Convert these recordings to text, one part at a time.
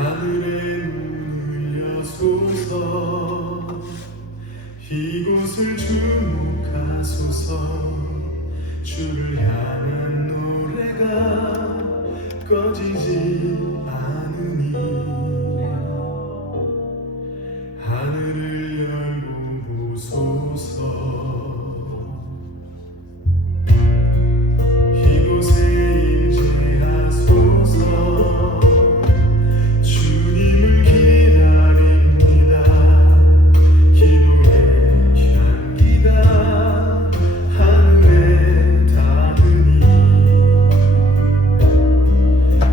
하늘의 문을 여소서 이곳을 주목하소서 주를 향한 노래가 꺼지지 않으니 하늘을 열고 보소서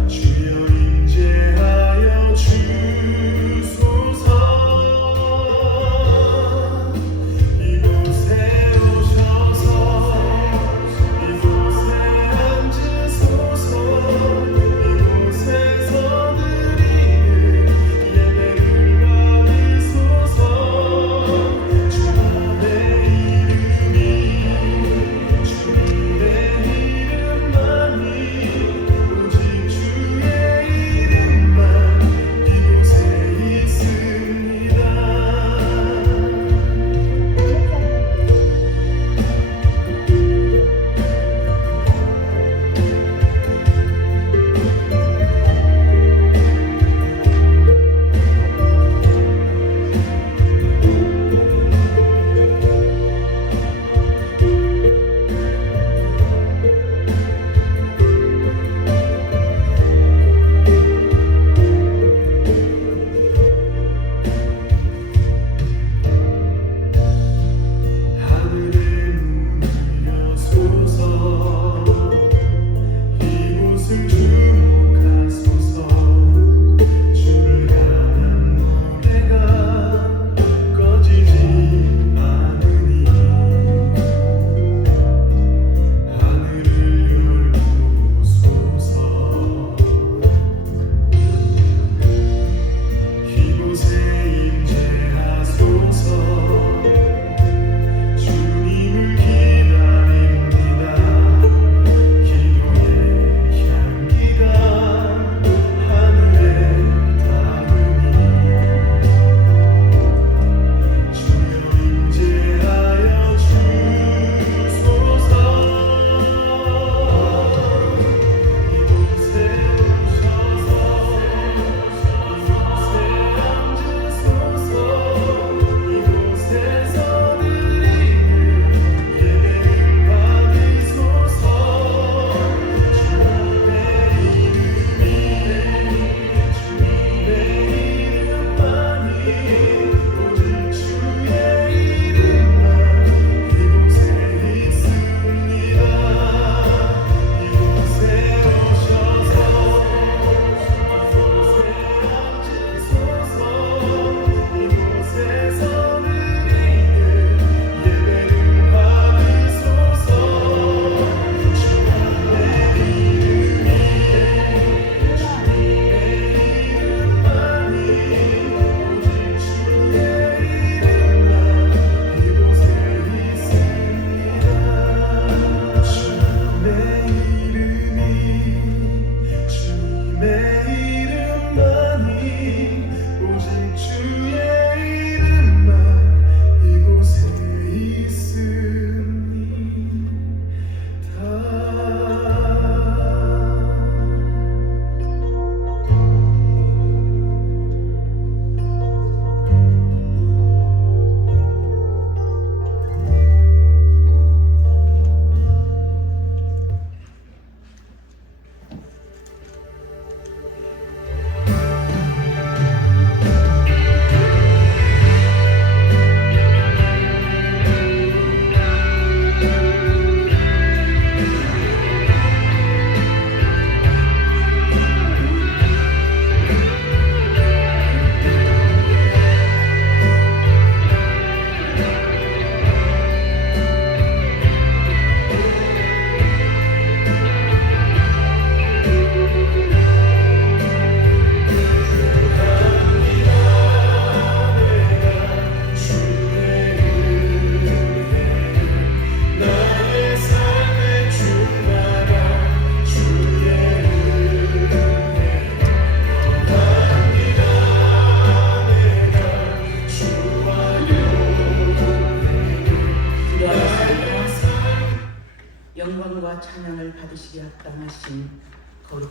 주여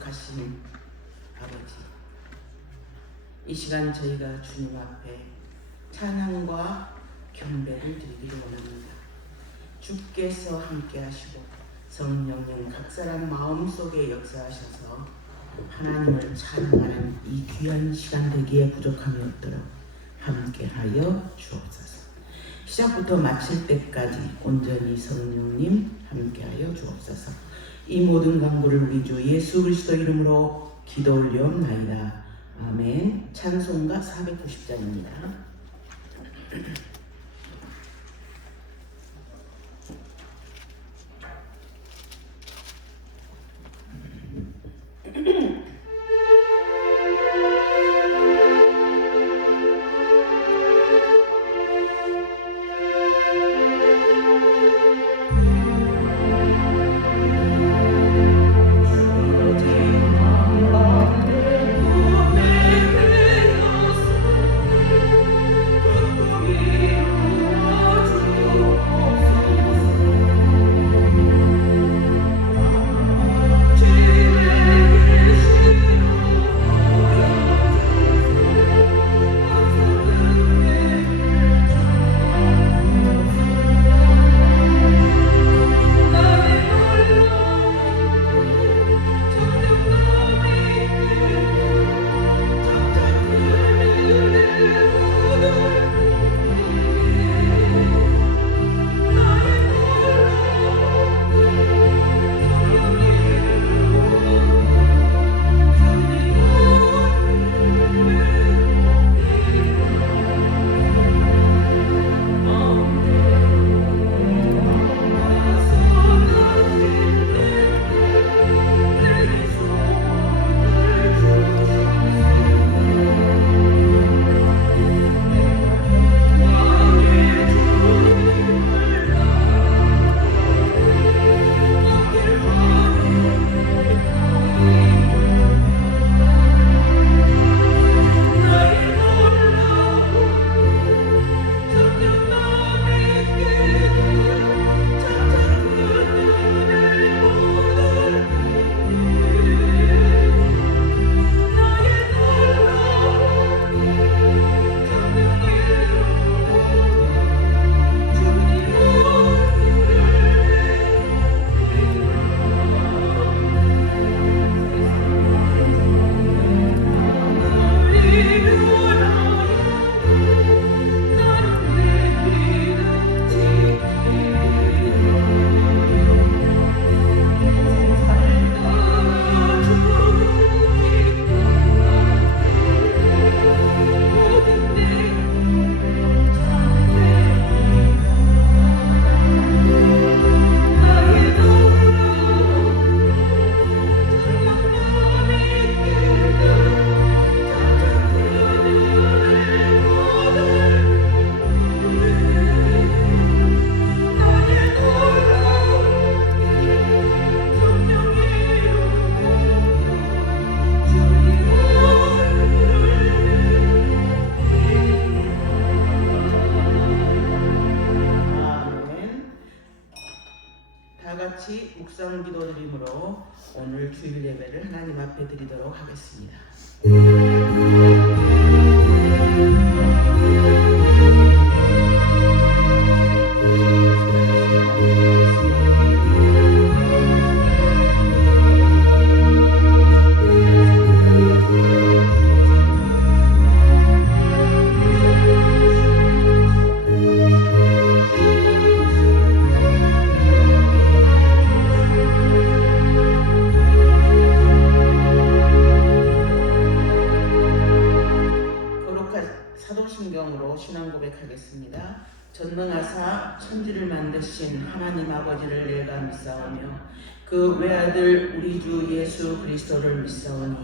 거룩하신 아버지, 이 시간 저희가 주님 앞에 찬양과 경배를 드리기를 원합니다. 주께서 함께 하시고 성령님 각 사람 마음속에 역사하셔서 하나님을 찬양하는 이 귀한 시간 되기에 부족함이 없도록 함께하여 주옵소서. 시작부터 마칠 때까지 온전히 성령님 함께하여 주옵소서. 이 모든 간구를 우리 주 예수 그리스도 이름으로 기도 올려옵나이다. 아멘. 찬송가 490장입니다. 같이 묵상 기도 드림으로 오늘 주일 예배를 하나님 앞에 드리도록 하겠습니다. 사도신경으로 신앙 고백하겠습니다. 전능하사 천지를 만드신 하나님 아버지를 내가 믿사오며 그 외아들 우리 주 예수 그리스도를 믿사오니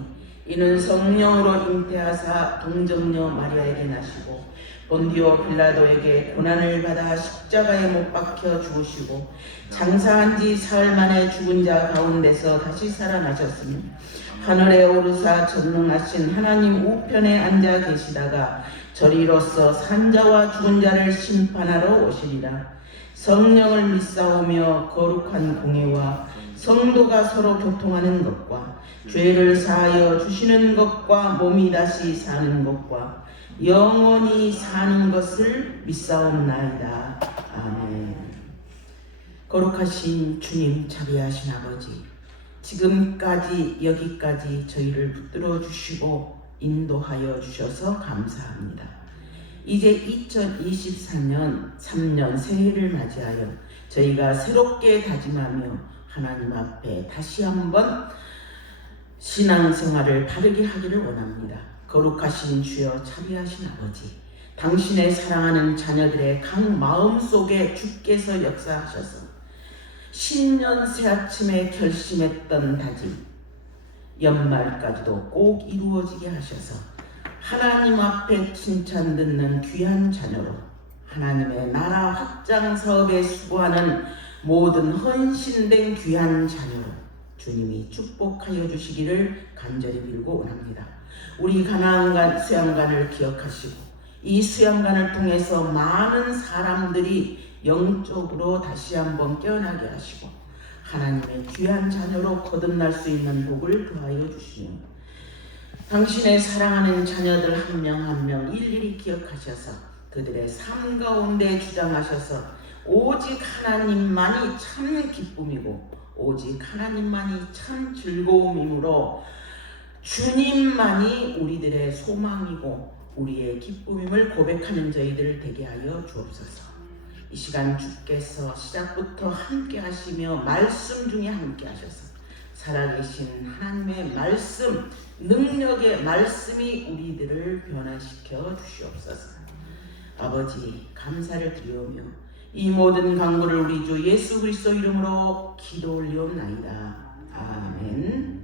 이는 성령으로 잉태하사 동정녀 마리아에게 나시고 본디오 빌라도에게 고난을 받아 십자가에 못 박혀 죽으시고 장사한 지 사흘 만에 죽은 자 가운데서 다시 살아나셨으니 하늘에 오르사 전능하신 하나님 우편에 앉아 계시다가 저리로서 산자와 죽은 자를 심판하러 오시리라. 성령을 믿사오며 거룩한 공예와 성도가 서로 교통하는 것과 죄를 사하여 주시는 것과 몸이 다시 사는 것과 영원히 사는 것을 믿사옵나이다. 아멘. 거룩하신 주님, 자비하신 아버지, 지금까지 여기까지 저희를 붙들어 주시고 인도하여 주셔서 감사합니다. 이제 2024년 3년 새해를 맞이하여 저희가 새롭게 다짐하며 하나님 앞에 다시 한번 신앙생활을 바르게 하기를 원합니다. 거룩하신 주여, 자비하신 아버지, 당신의 사랑하는 자녀들의 각 마음 속에 주께서 역사하셔서 신년 새아침에 결심했던 다짐, 연말까지도 꼭 이루어지게 하셔서 하나님 앞에 칭찬 듣는 귀한 자녀로 하나님의 나라 확장 사업에 수고하는 모든 헌신된 귀한 자녀로 주님이 축복하여 주시기를 간절히 빌고 원합니다. 우리 가나안간 수양관을 기억하시고 이 수양관을 통해서 많은 사람들이 영적으로 다시 한번 깨어나게 하시고 하나님의 귀한 자녀로 거듭날 수 있는 복을 더하여 주시며 당신의 사랑하는 자녀들 한 명 한 명 일일이 기억하셔서 그들의 삶 가운데 주장하셔서 오직 하나님만이 참 기쁨이고 오직 하나님만이 참 즐거움이므로 주님만이 우리들의 소망이고 우리의 기쁨임을 고백하는 저희들 되게 하여 주옵소서. 이 시간 주께서 시작부터 함께 하시며 말씀 중에 함께 하셔서 살아계신 하나님의 말씀, 능력의 말씀이 우리들을 변화시켜 주시옵소서. 아버지, 감사를 드리오며 이 모든 간구를 우리 주 예수 그리스도 이름으로 기도 올리옵나이다. 아멘.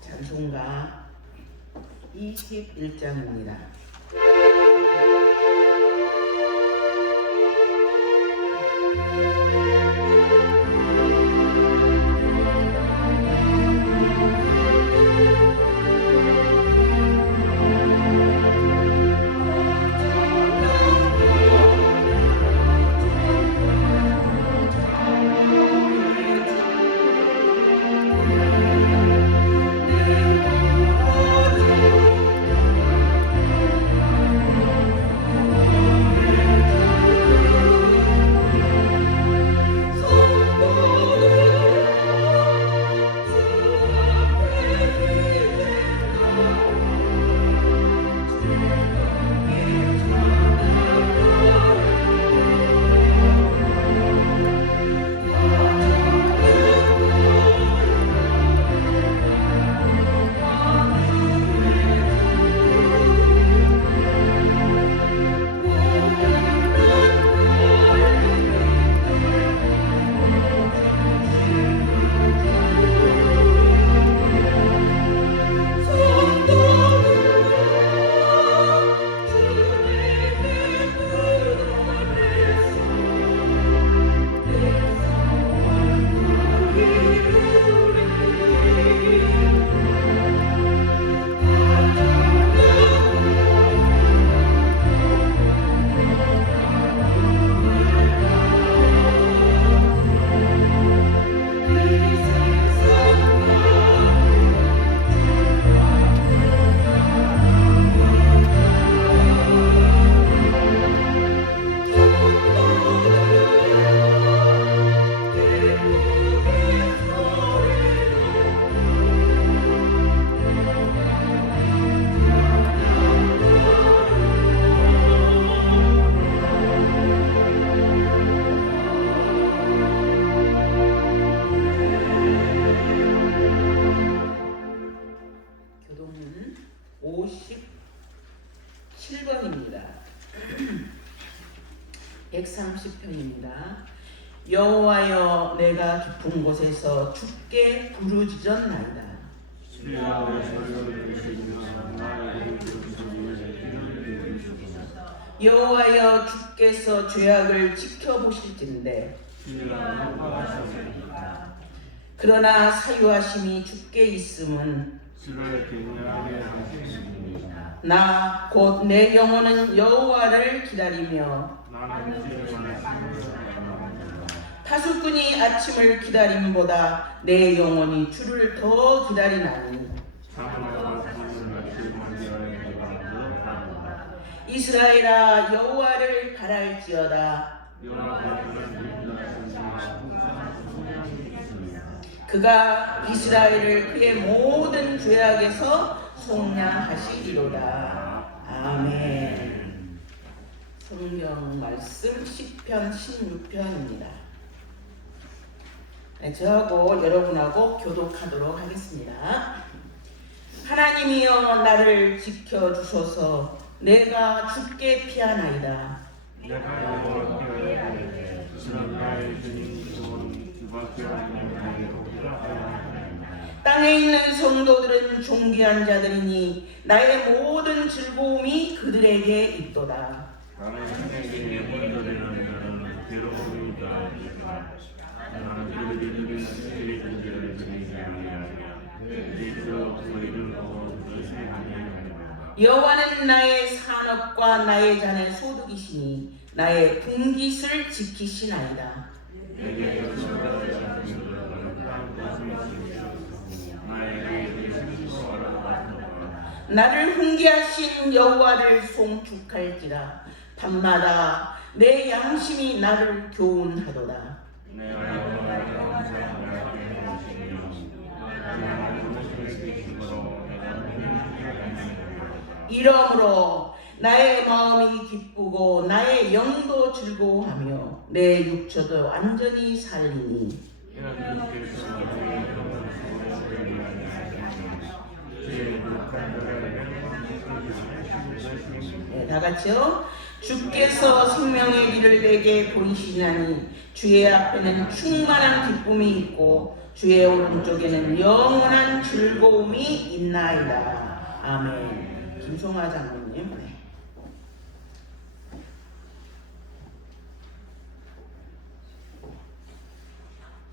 찬송가 21장입니다. 교동문 57번입니다. 130편입니다. 여호와여, 내가 깊은 곳에서 주께 부르짖었나이다. 여호와여, 주께서 죄악을 지켜보실진대 그러나 사유하심이 주께 있음은 나 곧 내 영혼은 여호와를 기다리며 파수꾼이 아침을 기다림보다 내 영혼이 주를 더 기다리나니 이스라엘아 여호와를 바랄지어다. 그가 이스라엘을 그의 모든 죄악에서 속량하시리로다. 아멘. 성경 말씀 시편 16편입니다. 저하고 여러분하고 교독하도록 하겠습니다. 하나님이여 나를 지켜주소서. 내가 죽게 피하나이다. 땅에 있는 성도들은 존귀한 자들이니 나의 모든 즐거움이 그들에게 있도다. 여호와는 나의 산업과 나의 잔의 소득이시니 나의 분깃을 지키시나이다. 나를 훈계하신 여호와를 송축할지라. 밤마다 내 양심이 나를 교훈하도다. 이러므로 나의 마음이 기쁘고 나의 영도 즐거워하며 내 육체도 완전히 살리니 다 같이요. 주께서 생명의 길을 내게 보이시나니 주의 앞에는 충만한 기쁨이 있고 주의 오른쪽에는 영원한 즐거움이 있나이다. 아멘. 김송아 장로님.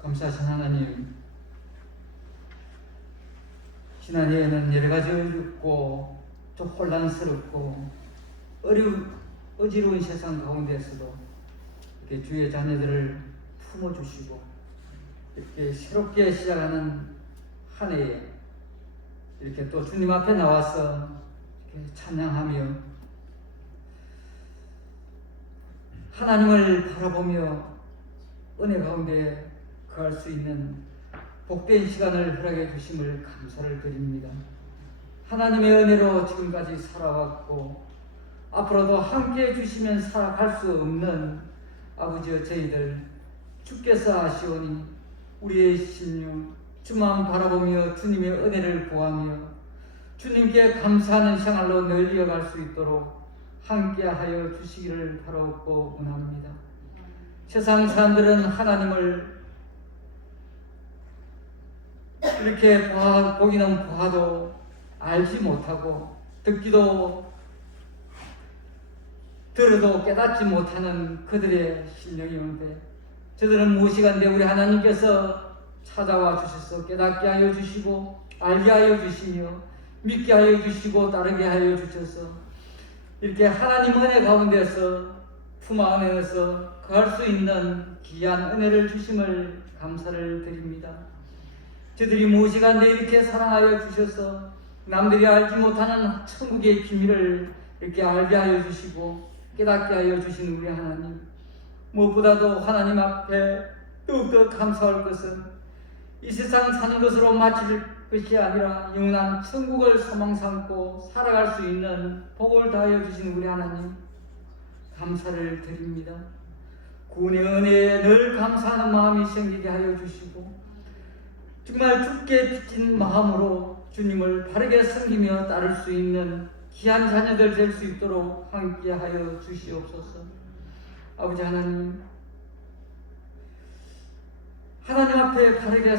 감사하신 하나님, 지난해에는 여러 가지 어렵고 좀 혼란스럽고 어지러운 세상 가운데서도 이렇게 주의 자녀들을 품어주시고 이렇게 새롭게 시작하는 한 해에 이렇게 또 주님 앞에 나와서 이렇게 찬양하며 하나님을 바라보며 은혜 가운데 거할 수 있는 복된 시간을 허락해 주심을 감사를 드립니다. 하나님의 은혜로 지금까지 살아왔고 앞으로도 함께 해주시면 살아갈 수 없는 아버지여 저희들 주께서 아시오니 우리의 심령 주만 바라보며 주님의 은혜를 구하며 주님께 감사하는 생활로 늘 이어갈 수 있도록 함께하여 주시기를 바라옵고 원합니다. 세상 사람들은 하나님을 이렇게 보기는 보아도 알지 못하고 듣기도 들어도 깨닫지 못하는 그들의 심령이었는데 저들은 무엇이간데 우리 하나님께서 찾아와 주셔서 깨닫게 하여 주시고 알게 하여 주시며 믿게 하여 주시고 따르게 하여 주셔서 이렇게 하나님 은혜 가운데서 품 안에서 거할 수 있는 귀한 은혜를 주심을 감사를 드립니다. 저들이 무엇이간데 이렇게 사랑하여 주셔서 남들이 알지 못하는 천국의 비밀을 이렇게 알게 하여 주시고 깨닫게 하여 주신 우리 하나님, 무엇보다도 하나님 앞에 더욱더 감사할 것은 이 세상 사는 것으로 마칠 것이 아니라 영원한 천국을 소망 삼고 살아갈 수 있는 복을 다하여 주신 우리 하나님 감사를 드립니다. 구원의 은혜에 늘 감사하는 마음이 생기게 하여 주시고 정말 주께 빚진 마음으로 주님을 바르게 섬기며 따를 수 있는 귀한 자녀들 될 수 있도록 함께하여 주시옵소서. 아버지 하나님, 하나님 앞에 바르게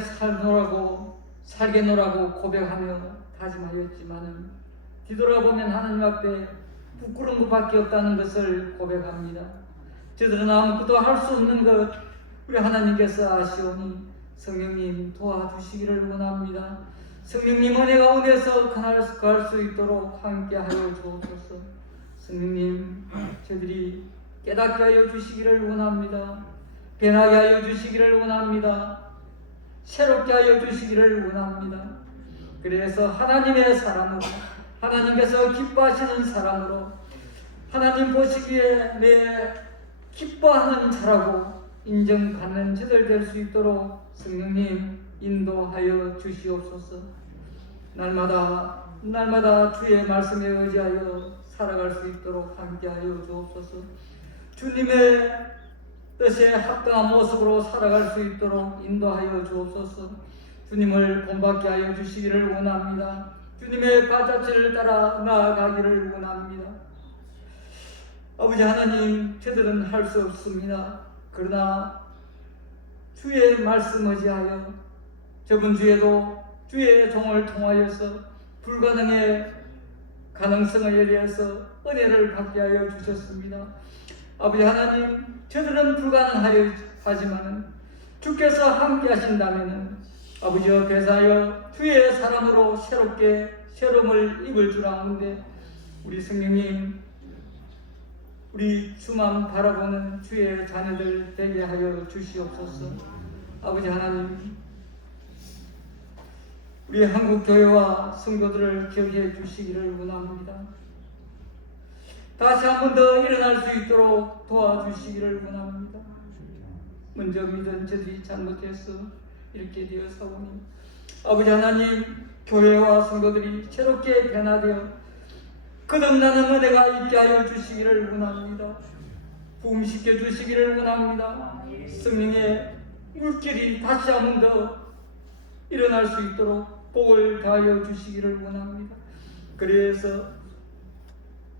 살게노라고 고백하며 다짐하였지만은 뒤돌아보면 하나님 앞에 부끄러운 것밖에 없다는 것을 고백합니다. 저들은 아무것도 할 수 없는 것 우리 하나님께서 아시오니 성령님 도와주시기를 원합니다. 성령님 은혜 가운데서 거할 수 있도록 함께하여 주옵소서. 성령님 저들이 깨닫게 하여 주시기를 원합니다. 변하게 하여 주시기를 원합니다. 새롭게 하여 주시기를 원합니다. 그래서 하나님의 사람으로, 하나님께서 기뻐하시는 사람으로, 하나님 보시기에 내 기뻐하는 자라고 인정받는 저들 될 수 있도록 성령님 인도하여 주시옵소서. 날마다 주의 말씀에 의지하여 살아갈 수 있도록 함께하여 주옵소서. 주님의 뜻에 합당한 모습으로 살아갈 수 있도록 인도하여 주옵소서. 주님을 본받게 하여 주시기를 원합니다. 주님의 발자취를 따라 나아가기를 원합니다. 아버지 하나님, 저들은 할 수 없습니다. 그러나 주의 말씀 의지하여 저번 주에도 주의 종을 통하여서 불가능의 가능성에 대해서 은혜를 받게 하여 주셨습니다. 아버지 하나님, 저들은 불가능하여 하지만 주께서 함께 하신다면 아버지여 배사하여 주의 사람으로 새롭게 새로움을 입을 줄 아는데, 우리 성령님, 우리 주만 바라보는 주의 자녀들 되게 하여 주시옵소서. 아버지 하나님, 우리 한국교회와 성도들을 기억해 주시기를 원합니다. 다시 한 번 더 일어날 수 있도록 도와주시기를 원합니다. 먼저 믿은 저들이 잘못해서 이렇게 되어사오니 아버지 하나님, 교회와 성도들이 새롭게 변화되어 거듭나는 은혜가 있게 하여 주시기를 원합니다. 부흥시켜 주시기를 원합니다. 성령의 물길이 다시 한 번 더 일어날 수 있도록 복을 다하여 주시기를 원합니다. 그래서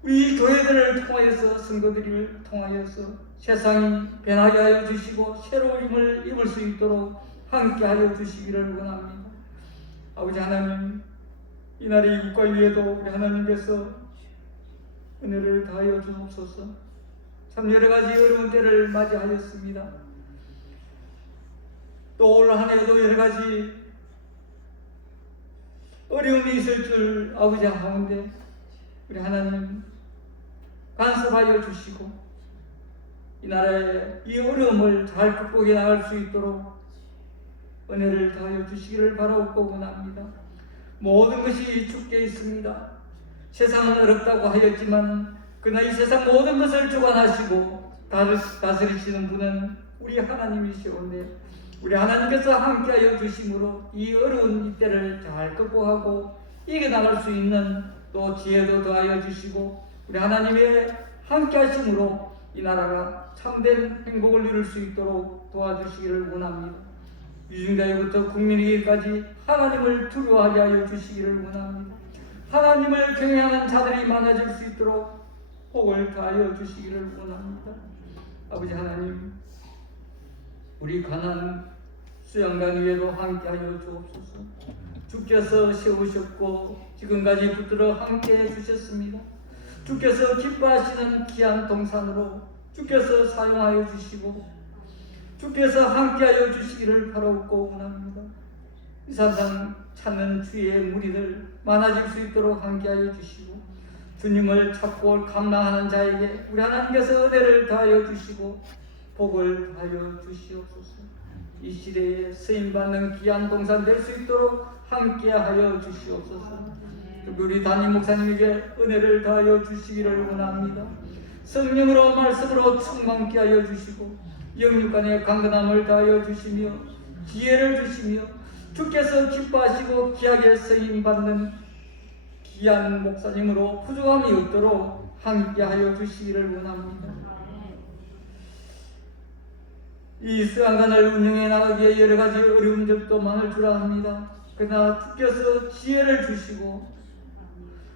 우리 교회들을 통하여서, 성도들을 통하여서 세상이 변하게 하여 주시고 새로움을 입을 수 있도록 함께 하여 주시기를 원합니다. 아버지 하나님, 이날의 국가 위에도 우리 하나님께서 은혜를 다하여 주옵소서. 참 여러가지 어려운 때를 맞이하였습니다. 또 올 한 해도 여러가지 어려움이 있을 줄 아버지 하오는데 우리 하나님 간섭하여 주시고 이 나라의 이 어려움을 잘 극복해 나갈 수 있도록 은혜를 다하여 주시기를 바라옵고 원합니다. 모든 것이 주께 있습니다. 세상은 어렵다고 하였지만 그러나 이 세상 모든 것을 주관하시고 다스리시는 분은 우리 하나님이시온데, 우리 하나님께서 함께하여 주심으로 이 어려운 이때를 잘 극복하고 이겨나갈 수 있는 또 지혜도 더하여 주시고, 우리 하나님의 함께하심으로 이 나라가 참된 행복을 이룰 수 있도록 도와주시기를 원합니다. 유증자에부터 국민에게까지 하나님을 두려워하게 하여 주시기를 원합니다. 하나님을 경외하는 자들이 많아질 수 있도록 복을 다하여 주시기를 원합니다. 아버지 하나님, 우리 가난 수양관 위에도 함께하여 주옵소서. 주께서 세우셨고 지금까지 붙들어 함께해 주셨습니다. 주께서 기뻐하시는 귀한 동산으로 주께서 사용하여 주시고 주께서 함께하여 주시기를 바라옵고 원합니다. 이 세상 찾는 주의 무리들 많아질 수 있도록 함께하여 주시고, 주님을 찾고 감당하는 자에게 우리 하나님께서 은혜를 다하여 주시고 복을 다하여 주시옵소서. 이 시대에 쓰임받는 귀한 동산 될 수 있도록 함께하여 주시옵소서. 우리 담임 목사님에게 은혜를 다하여 주시기를 원합니다. 성령으로 말씀으로 충만케 하여 주시고 영육간의 강건함을 다하여 주시며 지혜를 주시며 주께서 기뻐하시고 귀하게 쓰임받는 귀한 목사님으로 부족함이 없도록 함께하여 주시기를 원합니다. 이 수양관을 운영해 나가기에 여러가지 어려운 점도 많을 줄 압니다. 그러나 주께서 지혜를 주시고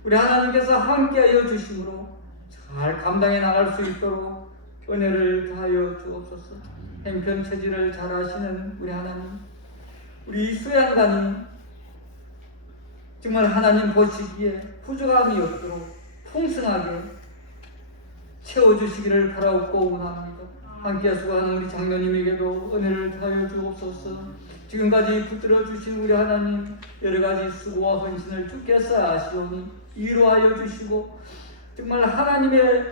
우리 하나님께서 함께하여 주심으로 잘 감당해 나갈 수 있도록 은혜를 다하여 주옵소서. 행편처지를 잘 하시는 우리 하나님, 우리 수양관이 정말 하나님 보시기에 부족함이 없도록 풍성하게 채워주시기를 바라옵고 원합니다. 함께 수고하는 우리 장로님에게도 은혜를 다하여 주옵소서. 지금까지 붙들어 주신 우리 하나님, 여러가지 수고와 헌신을 주께서 아시오니 위로하여 주시고 정말 하나님의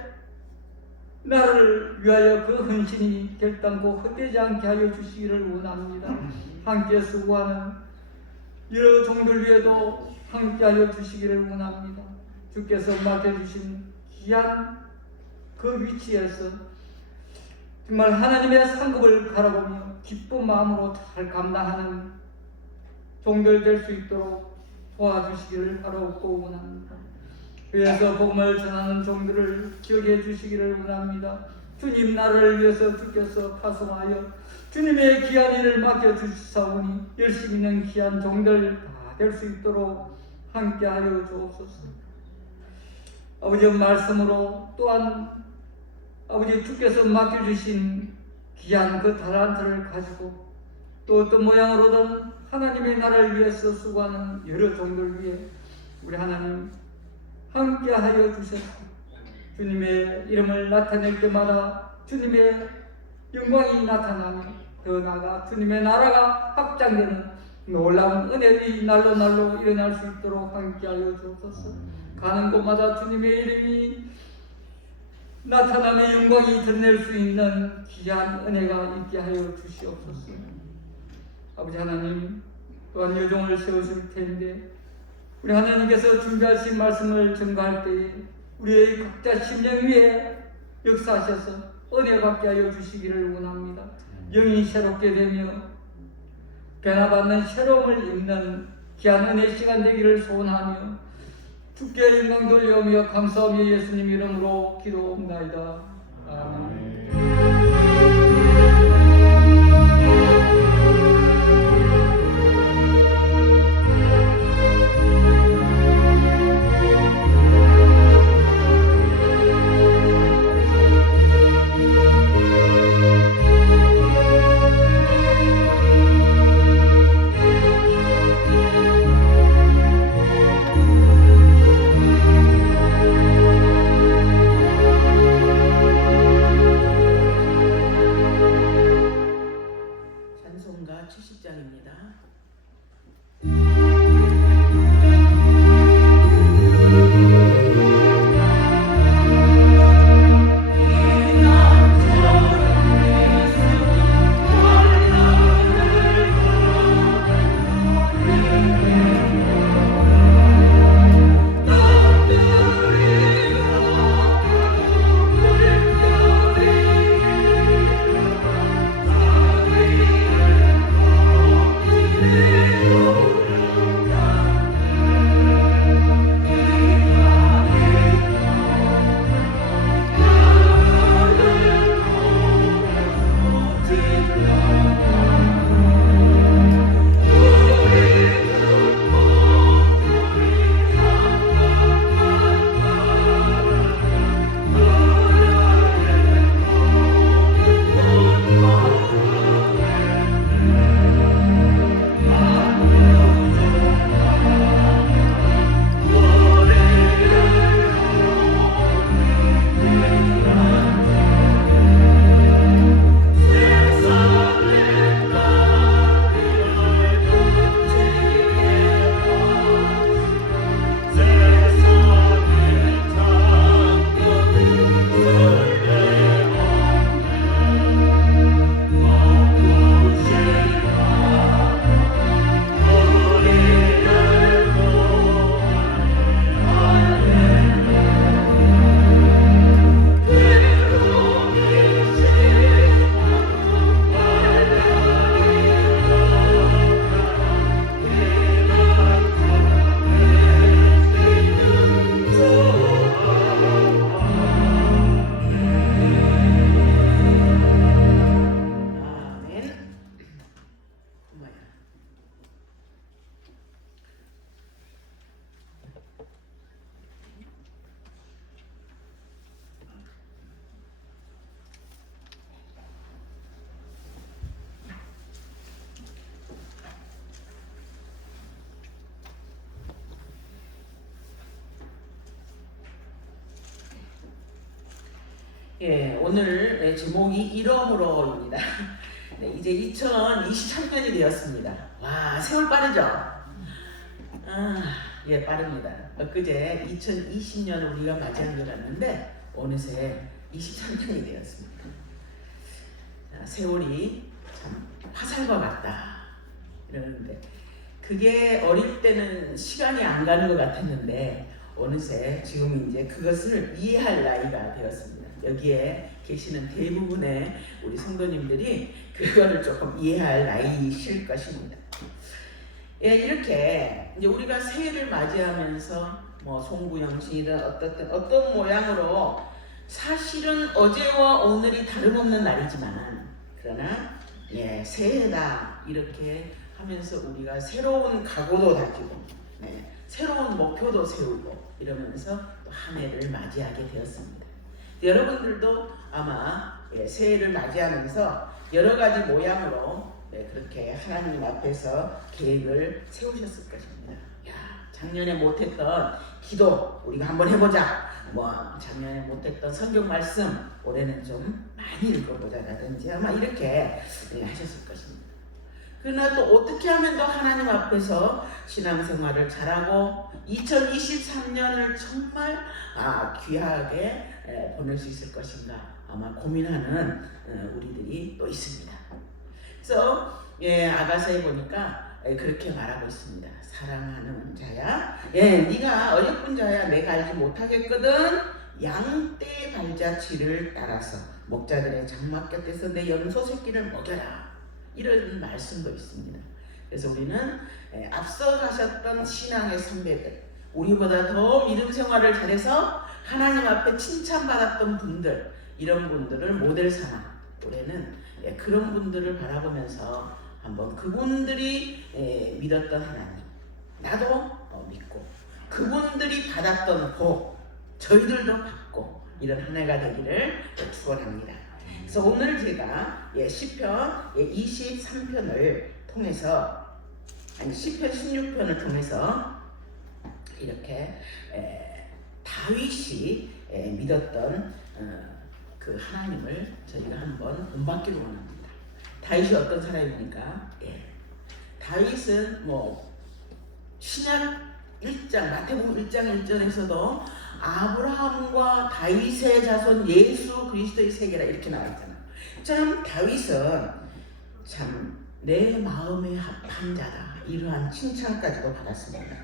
나를 위하여 그 헌신이 결단코 헛되지 않게 하여 주시기를 원합니다. 함께 수고하는 여러 종들 위에도 함께 하여 주시기를 원합니다. 주께서 맡겨주신 귀한 그 위치에서 정말 하나님의 상급을 바라보며 기쁜 마음으로 잘 감당하는 종들 될 수 있도록 도와주시기를 바라옵고 원합니다. 그래서 복음을 전하는 종들을 기억해 주시기를 원합니다. 주님 나라를 위해서 주께서 파송하여 주님의 귀한 일을 맡겨주시사오니 열심히 있는 귀한 종들 다 될 수 있도록 함께하여 주옵소서. 아버지 말씀으로 또한 아버지 주께서 맡겨주신 귀한 그 달란트를 가지고 또 어떤 모양으로든 하나님의 나라를 위해서 수고하는 여러 종들 위해 우리 하나님 함께하여 주셔서 주님의 이름을 나타낼 때마다 주님의 영광이 나타나며 더 나아가 주님의 나라가 확장되는 놀라운 은혜의 날로 날로 일어날 수 있도록 함께하여 주옵소서. 가는 곳마다 주님의 이름이 나타나며 영광이 드러낼 수 있는 귀한 은혜가 있게 하여 주시옵소서. 아버지 하나님 또한 여종을 세우실 텐데 우리 하나님께서 준비하신 말씀을 전가할 때에 우리의 각자 심령 위에 역사하셔서 은혜 받게 하여 주시기를 원합니다. 영이 새롭게 되며 변화받는 새로움을 입는 귀한 은혜 시간 되기를 소원하며 주께 영광 돌려오며 감사하며 예수님 이름으로 기도옵나이다. 아멘. 찬송가 70장입니다. 예, 오늘 제목이 이러므로입니다. 네, 이제 2023년이 되었습니다. 와, 세월 빠르죠? 예, 빠릅니다. 엊그제 2020년을 우리가 맞이한 것 같는데 어느새 23년이 되었습니다. 자, 세월이 참 화살과 같다 이러는데 그게 어릴 때는 시간이 안 가는 것 같았는데 어느새 지금 이제 그것을 이해할 나이가 되었습니다. 여기에 계시는 대부분의 우리 성도님들이 그거를 조금 이해할 나이실 것입니다. 예, 이렇게 이제 우리가 새해를 맞이하면서 뭐 송구영신이든 어떤 모양으로 사실은 어제와 오늘이 다름없는 날이지만 그러나 예, 새해다 이렇게 하면서 우리가 새로운 각오도 다지고 새로운 목표도 세우고 이러면서 또 한 해를 맞이하게 되었습니다. 여러분들도 아마 새해를 맞이하면서 여러 가지 모양으로 그렇게 하나님 앞에서 계획을 세우셨을 것입니다. 야, 작년에 못했던 기도 우리가 한번 해보자. 뭐 작년에 못했던 성경 말씀 올해는 좀 많이 읽어보자라든지 아마 이렇게 하셨을 것입니다. 그러나 또 어떻게 하면 더 하나님 앞에서 신앙생활을 잘하고 2023년을 정말 귀하게 보낼 수 있을 것인가 아마 고민하는 우리들이 또 있습니다. 그래서 아가서에 보니까 그렇게 말하고 있습니다. 사랑하는 자야, 네가 어여쁜 자야 내가 알지 못하겠거든. 양떼 발자취를 따라서 목자들의 장막 곁에서 내 염소 새끼를 먹여라. 이런 말씀도 있습니다. 그래서 우리는 앞서 가셨던 신앙의 선배들, 우리보다 더 믿음 생활을 잘해서 하나님 앞에 칭찬받았던 분들, 이런 분들을 모델 삼아 올해는 그런 분들을 바라보면서 한번 그분들이 믿었던 하나님, 나도 믿고 그분들이 받았던 복, 저희들도 받고 이런 한 해가 되기를 축원합니다. 그래서 오늘 제가 시편 23편을 통해서 시편 16편을 통해서 이렇게 다윗이 믿었던 그 하나님을 저희가 한번 본받기로 원합니다. 다윗이 어떤 사람입니까? 다윗은 뭐 신약 1장 마태복음 1장 1절에서도 아브라함과 다윗의 자손 예수 그리스도의 세계라 이렇게 나와 있잖아요. 참 다윗은 참 내 마음에 합한 자다 이러한 칭찬까지도 받았습니다.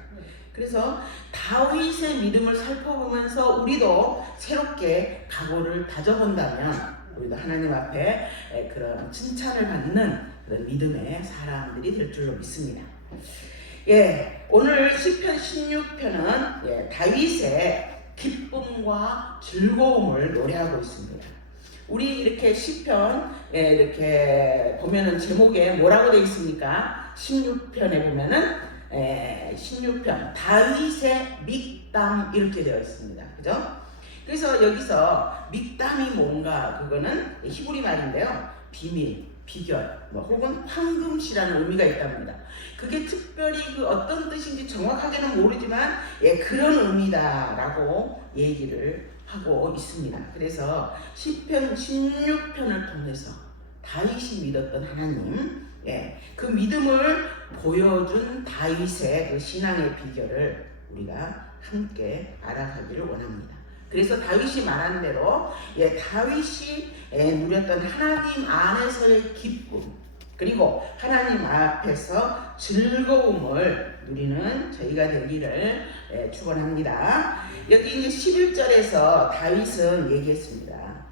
그래서 다윗의 믿음을 살펴보면서 우리도 새롭게 각오를 다져본다면 우리도 하나님 앞에 그런 칭찬을 받는 그런 믿음의 사람들이 될 줄로 믿습니다. 오늘 시편 16편은 다윗의 기쁨과 즐거움을 노래하고 있습니다. 우리 이렇게 시편 이렇게 보면은 제목에 뭐라고 되어 있습니까? 16편에 보면은 16편 다윗의 믹담 이렇게 되어 있습니다. 그죠? 그래서 여기서 믹담이 뭔가 그거는 히브리 말인데요. 비밀, 비결, 혹은 황금시라는 의미가 있답니다. 그게 특별히 그 어떤 뜻인지 정확하게는 모르지만 그런 의미다라고 얘기를 하고 있습니다. 그래서 시편 16편을 통해서 다윗이 믿었던 하나님, 그 믿음을 보여준 다윗의 그 신앙의 비결을 우리가 함께 알아가기를 원합니다. 그래서 다윗이 말한 대로 다윗이 누렸던 하나님 안에서의 기쁨 그리고 하나님 앞에서 즐거움을 누리는 저희가 되기를 축원합니다. 여기 이제 11절에서 다윗은 얘기했습니다.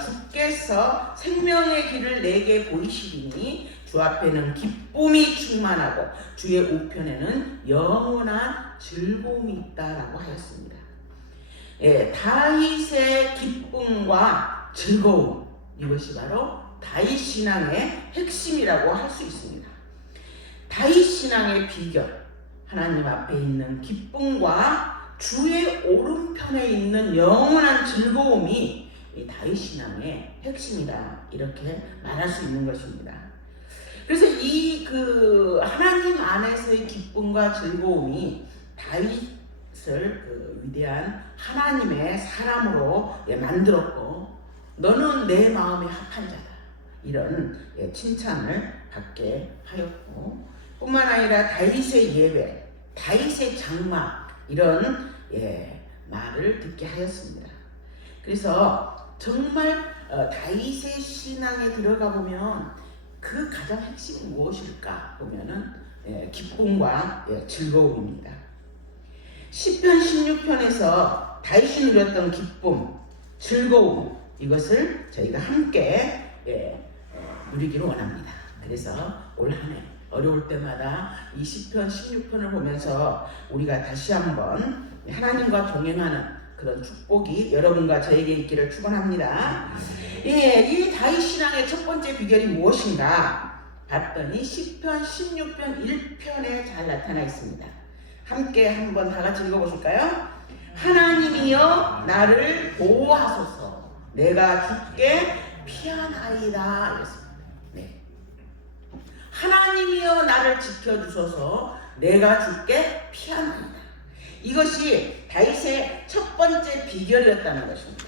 주께서 생명의 길을 내게 보이시리니 주 앞에는 기쁨이 충만하고 주의 우편에는 영원한 즐거움이 있다라고 하였습니다. 다윗의 기쁨과 즐거움 이것이 바로 다윗 신앙의 핵심이라고 할 수 있습니다. 다윗 신앙의 비결 하나님 앞에 있는 기쁨과 주의 오른편에 있는 영원한 즐거움이 이 다윗 신앙의 핵심이다 이렇게 말할 수 있는 것입니다. 그래서 이 그 하나님 안에서의 기쁨과 즐거움이 다윗을 그 위대한 하나님의 사람으로 만들었고 너는 내 마음에 합한 자다 이런 칭찬을 받게 하였고 뿐만 아니라 다윗의 예배, 다윗의 장막 이런 말을 듣게 하였습니다. 그래서 정말 다윗의 신앙에 들어가 보면 그 가장 핵심이 무엇일까 보면은 기쁨과 즐거움입니다. 시편 16편에서 다윗이 누렸던 기쁨, 즐거움, 이것을 저희가 함께 누리기를 원합니다. 그래서 올 한 해 어려울 때마다 이 시편 16편을 보면서 우리가 다시 한번 하나님과 동행하는 그런 축복이 여러분과 저에게 있기를 축원합니다. 이 다윗 신앙의 첫 번째 비결이 무엇인가 봤더니 시편 16편 1편에 잘 나타나 있습니다. 함께 한번 다 같이 읽어보실까요? 하나님이여 나를 보호하소서 내가 주께 피하나이다. 이랬습니다. 네. 하나님이여 나를 지켜주소서 내가 주께 피하나이다. 이것이 다윗의 첫 번째 비결이었다는 것입니다.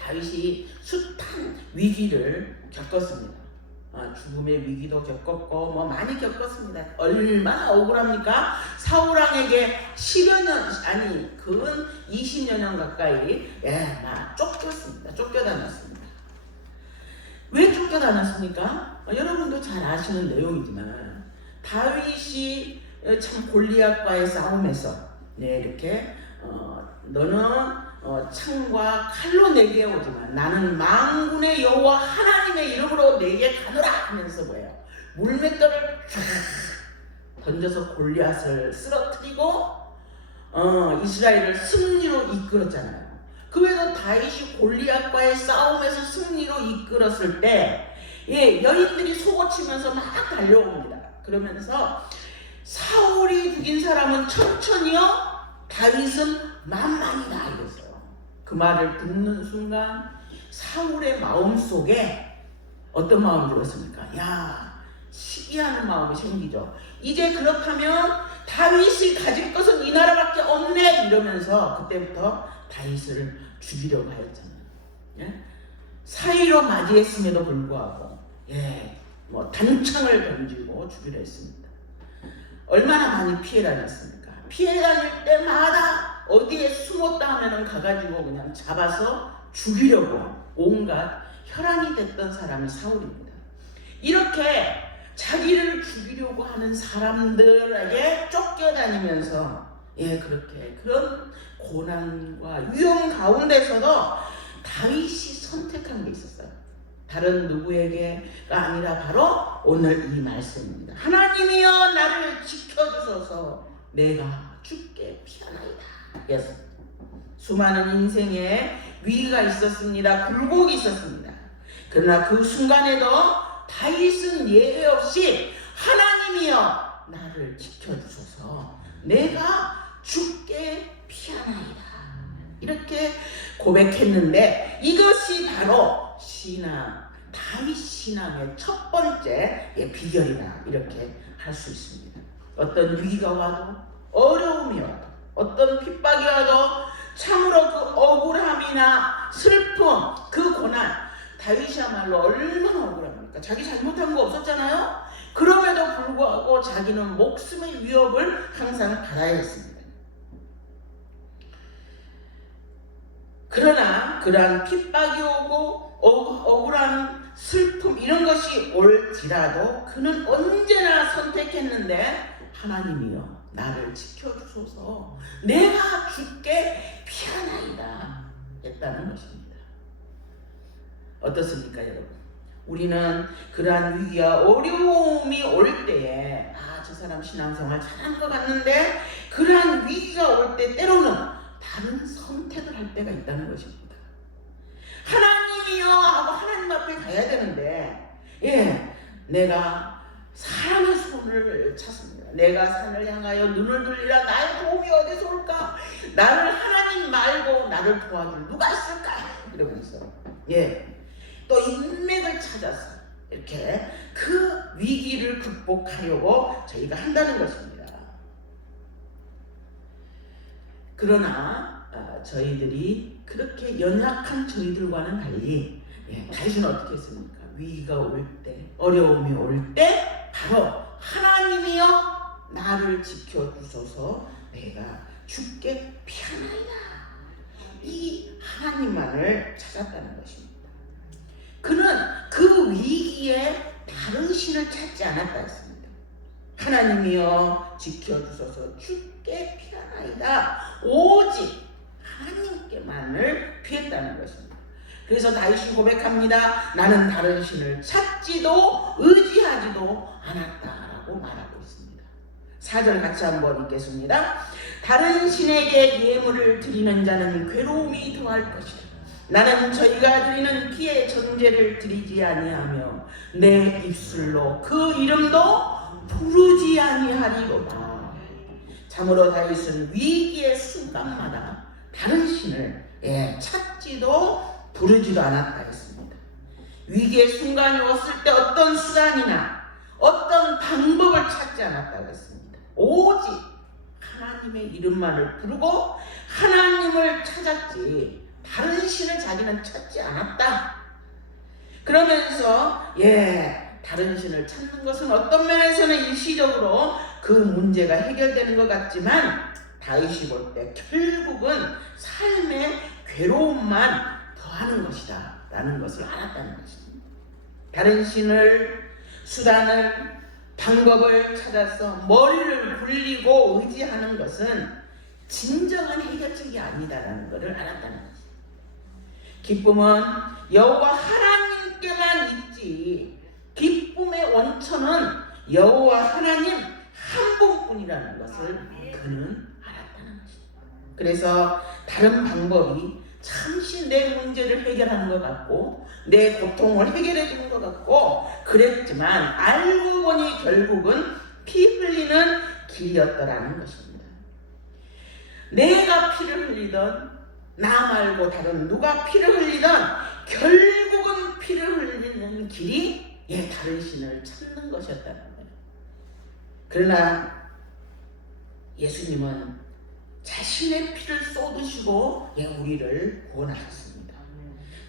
다윗이 숱한 위기를 겪었습니다. 죽음의 위기도 겪었고 뭐 많이 겪었습니다. 얼마나 억울합니까? 사울왕에게 10여 년 아니 근 20여 년 가까이 막 쫓겼습니다. 쫓겨다녔습니다. 왜 쫓겨다녔습니까? 여러분도 잘 아시는 내용이지만 다윗이 참 골리앗과의 싸움에서 이렇게 너는 창과 칼로 내게 오지만 나는 만군의 여호와 하나님의 이름으로 내게 가노라 하면서 뭐예요? 물맷돌을 쫙 던져서 골리앗을 쓰러뜨리고 이스라엘을 승리로 이끌었잖아요. 그 외에도 다윗이 골리앗과의 싸움에서 승리로 이끌었을 때 여인들이 속어치면서 막 달려옵니다. 그러면서 사울이 죽인 사람은 천천히요 다윗은 만만이다 이랬어요. 그 말을 듣는 순간 사울의 마음속에 어떤 마음이 들었습니까? 시기하는 마음이 생기죠. 이제 그렇다면 다윗이 가질 것은 이 나라밖에 없네 이러면서 그때부터 다윗을 죽이려고 하였잖아요. 사위로 맞이했음에도 불구하고 뭐 단창을 던지고 죽이려 했습니다. 얼마나 많이 피해 다녔습니까? 피해 다닐 때마다 어디에 숨었다 하면은 가가지고 그냥 잡아서 죽이려고 온갖 혈안이 됐던 사람이 사울입니다. 이렇게 자기를 죽이려고 하는 사람들에게 쫓겨다니면서 그렇게 그런 고난과 위험 가운데서도 다윗이 선택한 게 있었어요. 다른 누구에게가 아니라 바로 오늘 이 말씀입니다. 하나님이여 나를 지켜주소서 내가 주께 피하나이다. 수많은 인생에 위기가 있었습니다. 굴곡이 있었습니다. 그러나 그 순간에도 다윗은 예외 없이 하나님이여 나를 지켜주소서 내가 주께 피하나이다 이렇게 고백했는데 이것이 바로 신앙, 다윗 신앙의 첫 번째 비결이다 이렇게 할 수 있습니다. 어떤 위기가 와도 어려움이 와도 어떤 핍박이 와도 참으로 그 억울함이나 슬픔, 그 고난 다윗이야말로 얼마나 억울합니까? 자기 잘못한 거 없었잖아요? 그럼에도 불구하고 자기는 목숨의 위협을 항상 받아야 했습니다. 그러나 그러한 핍박이 오고 억울한 슬픔 이런 것이 올지라도 그는 언제나 선택했는데 하나님이여 나를 지켜주소서 내가 주께 피하나이다 했다는 것입니다. 어떻습니까 여러분? 우리는 그러한 위기와 어려움이 올 때에 저 사람 신앙생활 잘한 것 같는데 그러한 위기가 올 때 때로는 다른 선택을 할 때가 있다는 것입니다. 하나님이여 하고 하나님 앞에 가야 되는데 내가 사람의 손을 찾습니다. 내가 산을 향하여 눈을 들리라 나의 도움이 어디서 올까? 나를 하나님 말고 나를 도와줄 누가 있을까? 이러면서 또 인맥을 찾아서 이렇게 그 위기를 극복하려고 저희가 한다는 것입니다. 그러나 저희들이 그렇게 연약한 저희들과는 달리 다윗은 어떻게 했습니까? 위기가 올 때, 어려움이 올 때 바로 하나님이여 나를 지켜주소서 내가 주께 피하나이다. 이 하나님 하나님만을 찾았다는 것입니다. 그는 그 위기에 다른 신을 찾지 않았다 했습니다. 하나님이여 지켜주소서 주께 피하나이다. 오직 하나님께만을 피했다는 것입니다. 그래서 다윗이 고백합니다. 나는 다른 신을 찾지도 의지하지도 않았다라고 말하고 있습니다. 4절 같이 한번 읽겠습니다. 다른 신에게 예물을 드리는 자는 괴로움이 더할 것이다. 나는 저희가 드리는 피의 전제를 드리지 아니하며 내 입술로 그 이름도 부르지 아니하리로다. 참으로 다윗은 위기의 순간마다 다른 신을 찾지도 부르지도 않았다 했습니다. 위기의 순간이 왔을 때 어떤 수단이나 어떤 방법을 찾지 않았다고 했습니다. 오직 하나님의 이름만을 부르고 하나님을 찾았지 다른 신을 자기는 찾지 않았다. 그러면서 다른 신을 찾는 것은 어떤 면에서는 일시적으로 그 문제가 해결되는 것 같지만 다윗이 볼 때 결국은 삶의 괴로움만 더하는 것이다 라는 것을 알았다는 것입니다. 다른 신을, 수단을, 방법을 찾아서 머리를 굴리고 의지하는 것은 진정한 해결책이 아니다라는 것을 알았다는 것입니다. 기쁨은 여호와 하나님께만 있지 기쁨의 원천은 여호와 하나님 한 분뿐이라는 것을 그는 알았다는 것입니다. 그래서 다른 방법이 잠시 내 문제를 해결하는 것 같고 내 고통을 해결해 주는 것 같고 그랬지만 알고 보니 결국은 피 흘리는 길이었더라는 것입니다. 내가 피를 흘리던 나 말고 다른 누가 피를 흘리던 결국은 피를 흘리는 길이 다른 신을 찾는 것이었다는 거예요. 그러나 예수님은 자신의 피를 쏟으시고 우리를 구원하셨습니다.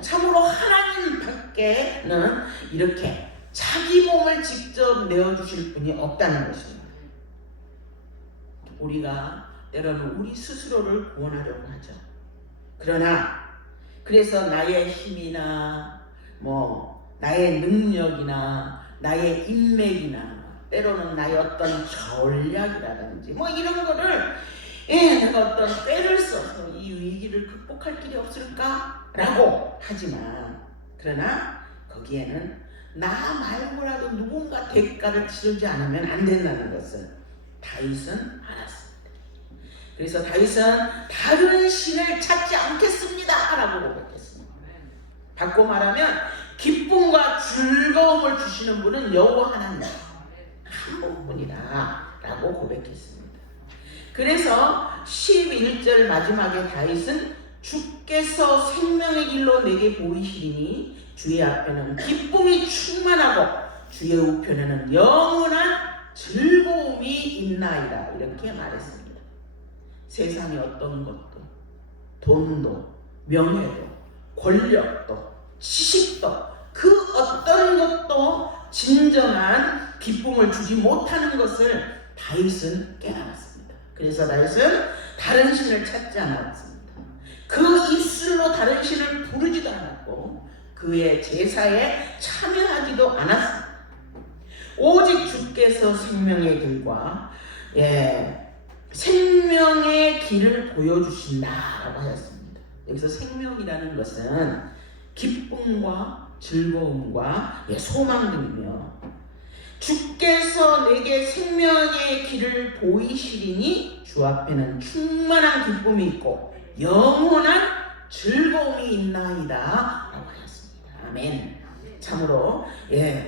참으로 하나님 밖에는 이렇게 자기 몸을 직접 내어주실 분이 없다는 것입니다. 우리가 때로는 우리 스스로를 구원하려고 하죠. 그러나 그래서 나의 힘이나 나의 능력이나 나의 인맥이나 때로는 나의 어떤 전략이라든지 이런 거를 내가 어떤 꾀를 써서 이 위기를 극복할 길이 없을까라고 하지만 그러나 거기에는 나 말고라도 누군가 대가를 치르지 않으면 안 된다는 것을 다윗은 알았습니다. 그래서 다윗은 다른 신을 찾지 않겠습니다 라고 고백했습니다. 바꿔 말하면 기쁨과 즐거움을 주시는 분은 여호와 하나님 한 분뿐이다 라고 고백했습니다. 그래서 11절 마지막에 다윗은 주께서 생명의 길로 내게 보이시리니 주의 앞에는 기쁨이 충만하고 주의 우편에는 영원한 즐거움이 있나이다 이렇게 말했습니다. 세상의 어떤 것도 돈도 명예도 권력도 지식도 그 어떤 것도 진정한 기쁨을 주지 못하는 것을 다윗은 깨달았습니다. 그래서 다윗은 다른 신을 찾지 않았습니다. 그 입술로 다른 신을 부르지도 않았고 그의 제사에 참여하지도 않았습니다. 오직 주께서 생명의 길과 생명의 길을 보여주신다라고 하였습니다. 여기서 생명이라는 것은 기쁨과 즐거움과 소망 등이며 주께서 내게 생명의 길을 보이시리니 주 앞에는 충만한 기쁨이 있고 영원한 즐거움이 있나이다 라고 하였습니다. 아멘. 참으로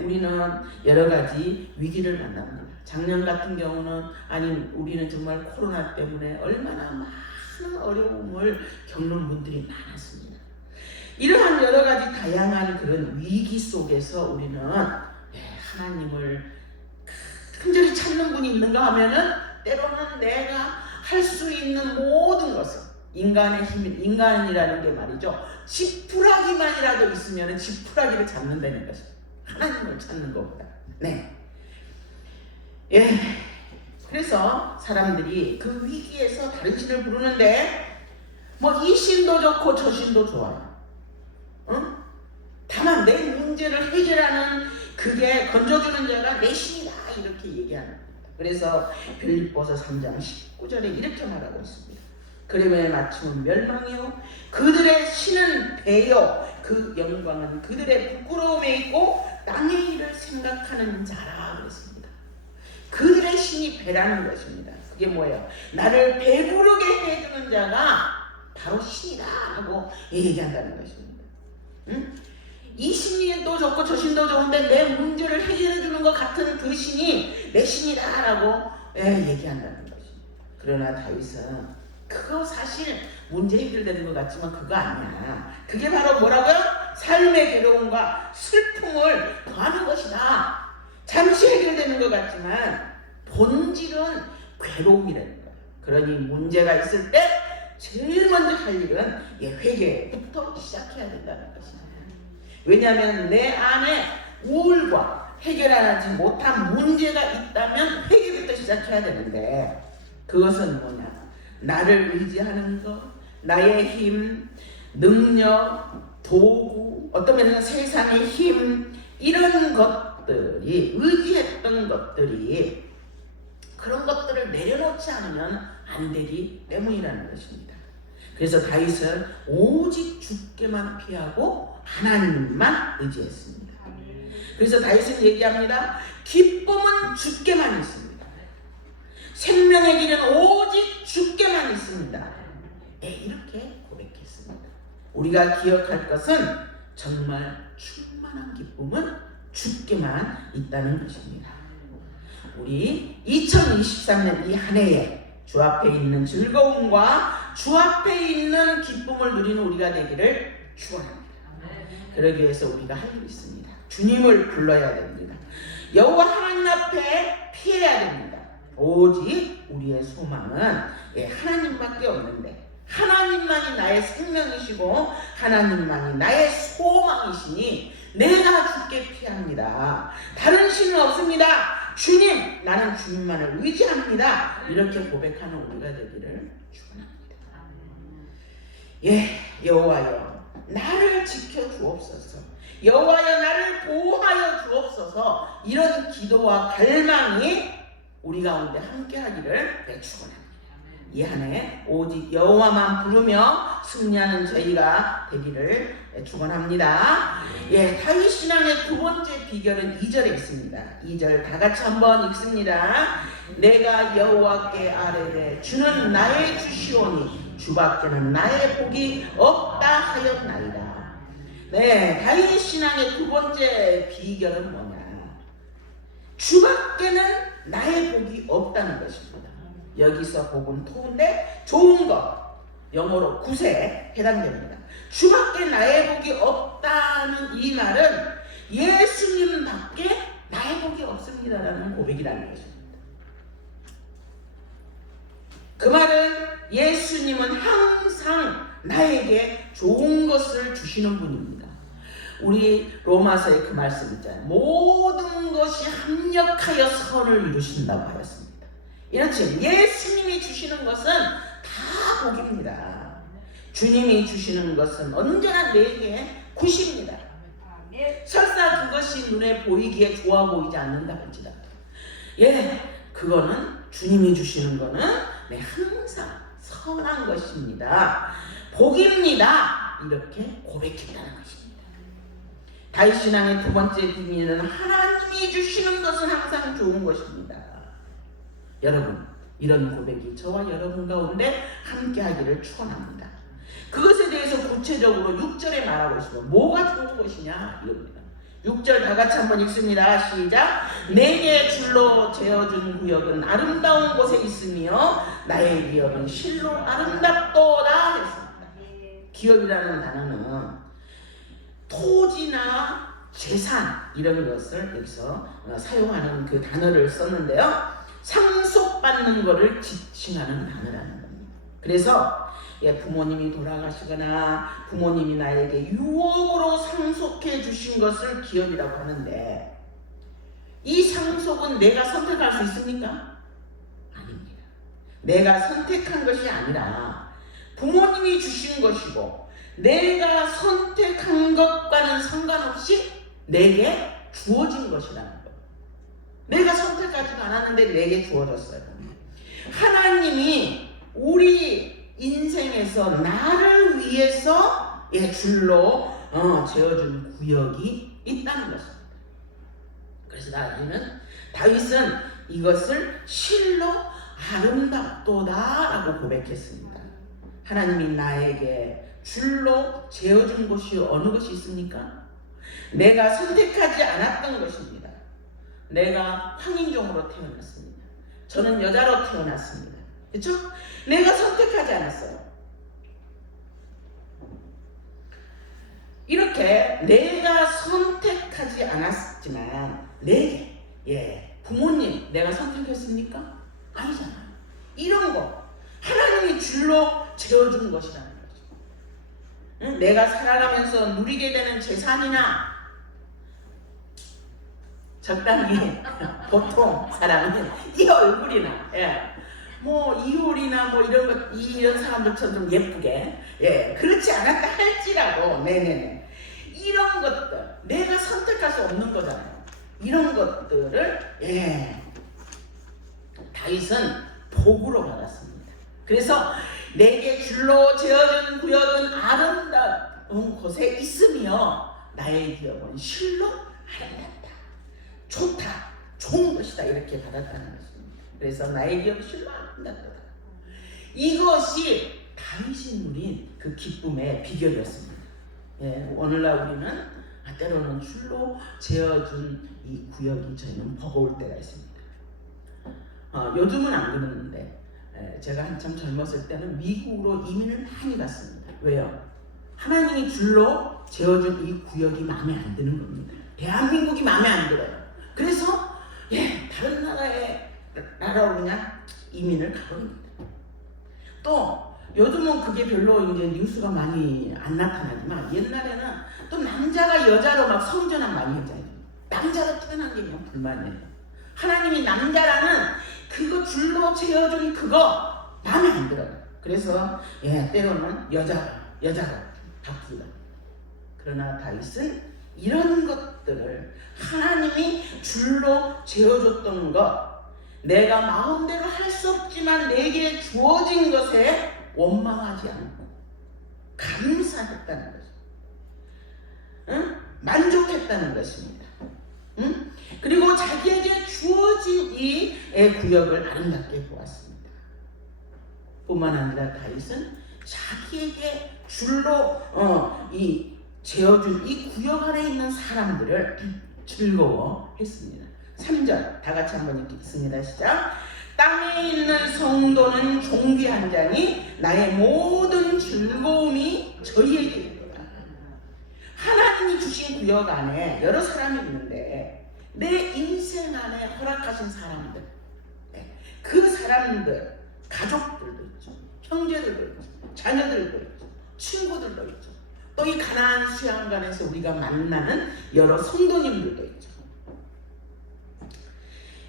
우리는 여러 가지 위기를 만납니다. 작년 같은 경우는 우리는 정말 코로나 때문에 얼마나 많은 어려움을 겪는 분들이 많았습니다. 이러한 여러 가지 다양한 그런 위기 속에서 우리는 하나님을 간절히 찾는 분이 있는가 하면은 때로는 내가 할 수 있는 모든 것을 인간의 힘, 인간이라는 게 말이죠. 지푸라기만이라도 있으면 지푸라기를 잡는다는 것이죠. 하나님을 찾는 것보다. 그래서 사람들이 그 위기에서 다른 신을 부르는데 뭐 이 신도 좋고 저 신도 좋아요. 응? 다만 내 문제를 해결하는 그게 건져주는 자가 내 신이다 이렇게 얘기하는 겁니다. 그래서 빌립보서 3장 19절에 이렇게 말하고 있습니다. 그림의 마침은 멸망이요 그들의 신은 배요 그 영광은 그들의 부끄러움에 있고 땅의 일을 생각하는 자라 그랬습니다. 그들의 신이 배라는 것입니다. 그게 뭐예요? 나를 배부르게 해주는 자가 바로 신이다 하고 얘기한다는 것입니다. 응? 이 신도 좋고 저 신도 좋은데 내 문제를 해결해 주는 것 같은 그 신이 내 신이다 라고 얘기한다는 것입니다. 그러나 다윗은 그거 사실 문제 해결되는 것 같지만 그거 아니야. 그게 바로 뭐라고요? 삶의 괴로움과 슬픔을 더하는 것이다. 잠시 해결되는 것 같지만 본질은 괴로움이라는 거예요. 그러니 문제가 있을 때 제일 먼저 할 일은 회개부터 시작해야 된다는 것입니다. 왜냐하면 내 안에 우울과 해결하지 못한 문제가 있다면 회개부터 시작해야 되는데 그것은 뭐냐? 나를 의지하는 것, 나의 힘, 능력, 도구, 어떤 면에서 세상의 힘 이런 것들이 의지했던 것들이 그런 것들을 내려놓지 않으면 안 되기 때문이라는 것입니다. 그래서 다윗은 오직 주께만 피하고 하나님만 의지했습니다. 그래서 다윗은 얘기합니다. 기쁨은 주께만 있습니다. 생명의 길은 오직 주께만 있습니다. 이렇게 고백했습니다. 우리가 기억할 것은 정말 충만한 기쁨은 주께만 있다는 것입니다. 우리 2023년 이 한 해에 주 앞에 있는 즐거움과 주 앞에 있는 기쁨을 누리는 우리가 되기를 축원합니다. 그러기 위해서 우리가 할 일이 있습니다. 주님을 불러야 됩니다. 여호와 하나님 앞에 피해야 됩니다. 오직 우리의 소망은 하나님밖에 없는데 하나님만이 나의 생명이시고 하나님만이 나의 소망이시니 내가 주께 피합니다. 다른 신은 없습니다. 주님, 나는 주님만을 의지합니다. 이렇게 고백하는 우리가 되기를 축원합니다. 여호와여 나를 지켜 주옵소서. 여호와여 나를 보호하여 주옵소서. 이런 기도와 갈망이 우리 가운데 함께하기를 축원합니다. 이 한 해 오직 여호와만 부르며 승리하는 저희가 되기를 축원합니다. 다윗 신앙의 두 번째 비결은 2절에 있습니다. 2절 다 같이 한번 읽습니다. 내가 여호와께 아뢰되 주는 나의 주시오니 주밖에는 나의 복이 없다 하였나이다. 다윗 신앙의 두 번째 비결은 뭐냐? 주밖에는 나의 복이 없다는 것입니다. 여기서 복은 토인데 좋은 것, 영어로 굿에 해당됩니다. 주밖에 나의 복이 없다는 이 말은 예수님밖에 나의 복이 없습니다라는 고백이라는 것입니다. 그 말은 예수님은 항상 나에게 좋은 것을 주시는 분입니다. 우리 로마서에 그 말씀 있잖아요. 모든 것이 합력하여 선을 이루신다고 하였습니다. 이렇지 예수님이 주시는 것은 다 복입니다. 주님이 주시는 것은 언제나 내게 굿입니다. 설사 그것이 눈에 보이기에 좋아 보이지 않는다 할지라도 그거는 주님이 주시는 거는 항상 선한 것입니다. 복입니다. 이렇게 고백했다는 것입니다. 다윗 신앙의 두 번째 비밀은 하나님이 주시는 것은 항상 좋은 것입니다. 여러분, 이런 고백이 저와 여러분 가운데 함께하기를 축원합니다. 그것에 대해서 구체적으로 6절에 말하고 있습니다. 뭐가 좋은 것이냐 이겁니다. 6절 다 같이 한번 읽습니다. 시작. 내게 줄로 재어준 구역은 아름다운 곳에 있으며 나의 기업은 실로 아름답도다 했습니다. 기업이라는 단어는 토지나 재산 이런 것을 여기서 사용하는 그 단어를 썼는데요. 상속받는 것을 지칭하는 단어라는 겁니다. 그래서 부모님이 돌아가시거나 부모님이 나에게 유업으로 상속해 주신 것을 기업이라고 하는데 이 상속은 내가 선택할 수 있습니까? 아닙니다. 내가 선택한 것이 아니라 부모님이 주신 것이고 내가 선택한 것과는 상관없이 내게 주어진 것이라는 거예요. 내가 선택하지도 않았는데 내게 주어졌어요. 하나님이 우리 인생에서 나를 위해서 줄로 재어준 구역이 있다는 것입니다. 그래서 다윗은 이것을 실로 아름답도다라고 고백했습니다. 하나님이 나에게 줄로 재어준 것이 어느 것이 있습니까? 내가 선택하지 않았던 것입니다. 내가 황인종으로 태어났습니다. 저는 여자로 태어났습니다. 그렇죠? 내가 선택하지 않았어요. 이렇게 내가 선택하지 않았지만 내게 부모님 내가 선택했습니까? 아니잖아요. 이런 거 하나님이 줄로 재어준 것이라는 거죠. 응? 내가 살아가면서 누리게 되는 재산이나 적당히 보통 사람은 이 얼굴이나 뭐 이효리나 뭐 이런 사람들처럼 좀 예쁘게 그렇지 않았다 할지라도 이런 것들 내가 선택할 수 없는 거잖아요. 이런 것들을 다윗은 복으로 받았습니다. 그래서 내게 줄로 재어준 구역은 아름다운 곳에 있으며 나의 기업은 실로 아름답다, 좋다, 좋은 것이다 이렇게 받았다는 것입니다. 그래서 나의 기업은 실로 아름답다. 이것이 다윗이 누린 그 기쁨의 비결이었습니다. 오늘날 우리는 때로는 줄로 재어준 이 구역이 저희는 버거울 때가 있습니다. 요즘은 안 그러는데 제가 한참 젊었을 때는 미국으로 이민을 많이 갔습니다. 왜요? 하나님이 줄로 재어준 이 구역이 마음에 안 드는 겁니다. 대한민국이 마음에 안 들어요. 그래서 다른 나라로 그냥 이민을 가버립니다. 또 요즘은 그게 별로 이제 뉴스가 많이 안 나타나지만 옛날에는 또 남자가 여자로 막 성전환 많이 했잖아요. 남자로 태어난 게 그냥 불만이에요. 하나님이 남자라는 그거 줄로 재어준 그거 마음에 안 들어요. 그래서 때로는 여자로 바꾸다. 그러나 다윗은 이런 것들을 하나님이 줄로 재어줬던 것, 내가 마음대로 할 수 없지만 내게 주어진 것에 원망하지 않고 감사했다는 거죠. 응? 만족했다는 것입니다. 응? 그리고 자기에게 주어진 이 구역을 아름답게 보았습니다. 뿐만 아니라 다윗은 자기에게 줄로 재어준 이 구역 안에 있는 사람들을 즐거워했습니다. 3절 다 같이 한번 읽겠습니다. 시작. 땅에 있는 성도는 존귀한 자니 나의 모든 즐거움이 저희에게 있도다. 하나님이 주신 구역 안에 여러 사람이 있는데 내 인생 안에 허락하신 사람들, 그 사람들, 가족들도 있죠, 형제들도 있죠, 자녀들도 있죠, 친구들도 있죠. 또 이 가나안 수양관에서 우리가 만나는 여러 성도님들도 있죠.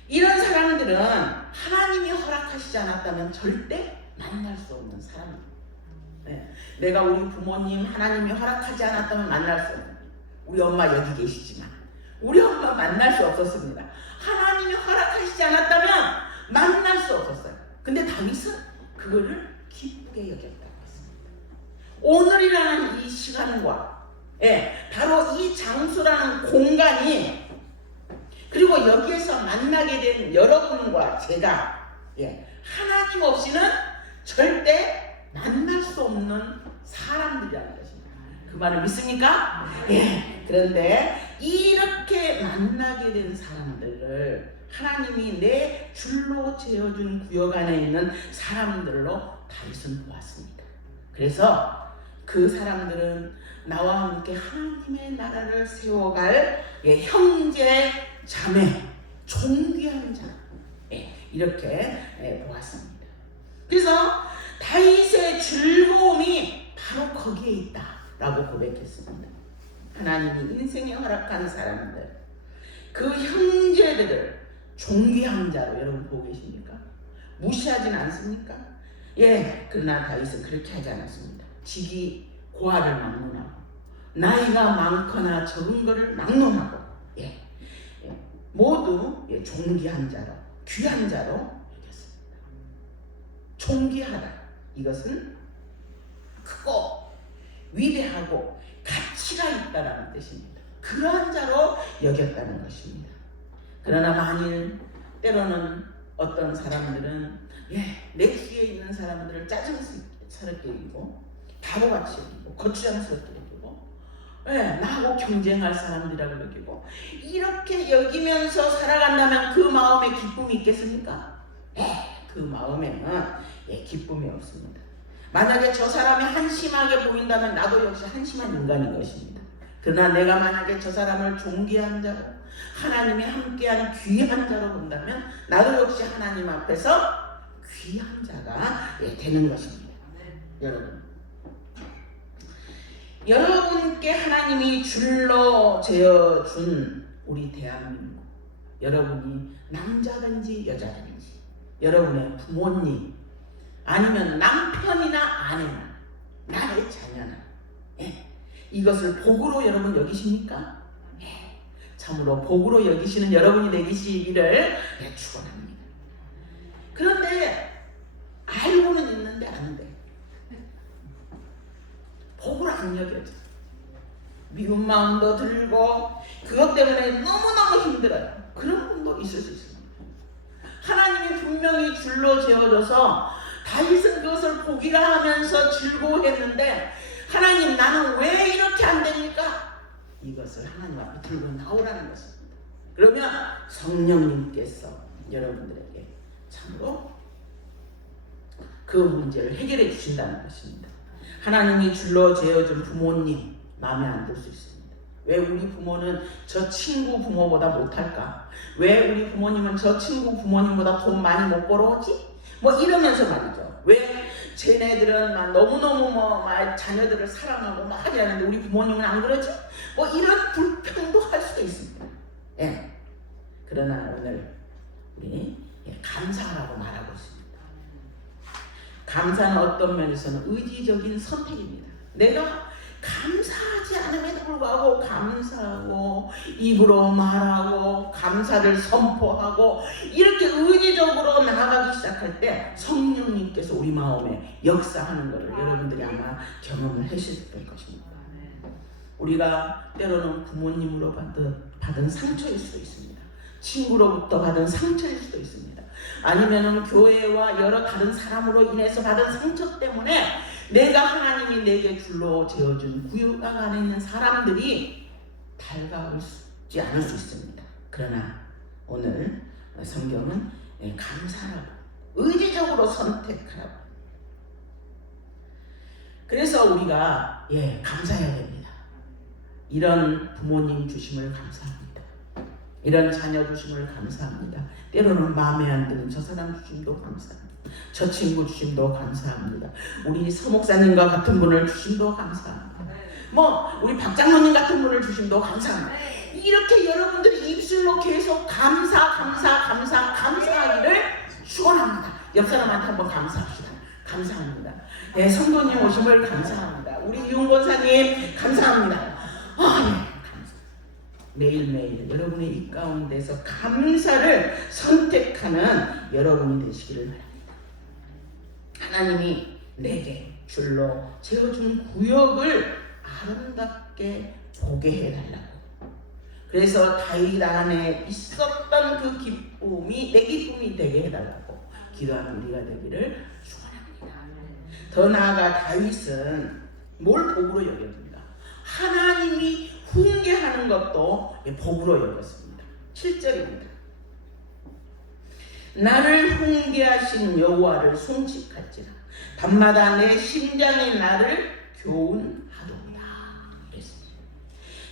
이런 사람들은 하나님이 허락하시지 않았다면 절대 만날 수 없는 사람입니다. 내가 우리 부모님 하나님이 허락하지 않았다면 만날 수 없는, 우리 엄마 여기 계시지만 우리 엄마 만날 수 없었습니다. 하나님이 허락하시지 않았다면 만날 수 없었어요. 근데 다윗은 그거를 기쁘게 여겼다고 했습니다. 오늘이라는 이 시간과 바로 이 장소라는 공간이, 그리고 여기에서 만나게 된 여러분과 제가 하나님 없이는 절대 만날 수 없는 사람들이라는 것입니다. 그 말을 믿습니까? 그런데 이렇게 만나게 된 사람들을 하나님이 내 줄로 재어준 구역 안에 있는 사람들로 다윗은 보았습니다. 그래서 그 사람들은 나와 함께 하나님의 나라를 세워갈 형제, 자매, 존귀한 자, 이렇게 보았습니다. 그래서 다윗의 즐거움이 바로 거기에 있다라고 고백했습니다. 하나님이 인생에 허락한 사람들, 그 형제들을 존귀한 자로 여러분 보고 계십니까? 무시하진 않습니까? 그러나 다윗은 그렇게 하지 않았습니다. 직이 고아를 막론하고 나이가 많거나 적은 것을 막론하고 모두 존귀한 자로 귀한 자로 여겼습니다. 존귀하다, 이것은 크고 위대하고 가치가 있다라는 뜻입니다. 그러한 자로 여겼다는 것입니다. 그러나 만일 때로는 어떤 사람들은 내 뒤에 있는 사람들을 짜증스럽게 여기고 바보같이 여기고 거추장스럽게 여기고 나하고 경쟁할 사람들이라고 여기고 이렇게 여기면서 살아간다면 그 마음에 기쁨이 있겠습니까? 그 마음에는 기쁨이 없습니다. 만약에 저 사람이 한심하게 보인다면 나도 역시 한심한 인간인 것입니다. 그러나 내가 만약에 저 사람을 존귀한 자로 하나님이 함께하는 귀한 자로 본다면 나도 역시 하나님 앞에서 귀한 자가 되는 것입니다. 여러분께 하나님이 줄로 재어준 우리 대한민국, 여러분이 남자든지 여자든지 여러분의 부모님 아니면 남편이나 아내나 나의 자녀나 이것을 복으로 여러분 여기십니까? 참으로 복으로 여기시는 여러분이 되시기를 축원합니다. 그런데 알고는 있는데 안 돼. 복으로 안 여겨져. 미운 마음도 들고 그것 때문에 너무너무 힘들어요. 그런 분도 있을 수 있습니다. 하나님이 분명히 줄로 재어줘서 다윗은 그것을 복이라 하면서 즐거워했는데 하나님, 나는 왜 이렇게 안 됩니까? 이것을 하나님 앞에 들고 나오라는 것입니다. 그러면 성령님께서 여러분들에게 참으로 그 문제를 해결해 주신다는 것입니다. 하나님이 줄로 재어준 부모님 마음에 안 들 수 있습니다. 왜 우리 부모는 저 친구 부모보다 못할까? 왜 우리 부모님은 저 친구 부모님보다 돈 많이 못 벌어오지? 이러면서 말이죠. 왜 쟤네들은 막 너무너무 막 자녀들을 사랑하고 막 하는데 우리 부모님은 안 그러지? 이런 불평도 할 수도 있습니다. 그러나 오늘 우리 감사하라고 말하고 있습니다. 감사는 어떤 면에서는 의지적인 선택입니다. 내가 감사하지 않음에도 불구하고 감사하고 입으로 말하고 감사를 선포하고 이렇게 의지적으로 나아가기 시작할 때 성령님께서 우리 마음에 역사하는 것을 여러분들이 아마 경험을 하실 것입니다. 우리가 때로는 부모님으로 받은 상처일 수도 있습니다. 친구로부터 받은 상처일 수도 있습니다. 아니면은 교회와 여러 다른 사람으로 인해서 받은 상처 때문에 내가 하나님이 내게 줄로 재어준 구약 안에 있는 사람들이 달가지 않을 수 있습니다. 그러나 오늘 성경은 감사하라고, 의지적으로 선택하라고. 그래서 우리가 감사해야 됩니다. 이런 부모님 주심을 감사합니다. 이런 자녀 주심을 감사합니다. 때로는 마음에 안 드는 저 사람 주심도 감사합니다. 저 친구 주심도 감사합니다. 우리 서목사님과 같은 분을 주심도 감사합니다. 우리 박장로님 같은 분을 주심도 감사합니다. 이렇게 여러분들이 입술로 계속 감사하기를 축원합니다. 옆 사람한테 한번 감사합시다. 감사합니다. 성도님 오심을 감사합니다. 우리 윤권사님 감사합니다. 매일매일 여러분의 이 가운데서 감사를 선택하는 여러분이 되시기를 바랍니다. 하나님이 내게 줄로 재어준 구역을 아름답게 보게 해달라고. 그래서 다윗 안에 있었던 그 기쁨이 내 기쁨이 되게 해달라고 기도하는 우리가 되기를 축원합니다. 더 나아가 다윗은 뭘 복으로 여겼습니까? 하나님이 훈계하는 것도 복으로 여겼습니다. 7절입니다. 나를 훈계하신 여호와를 송축할지라 밤마다 내 심장이 나를 교훈하도다. 그랬습니다.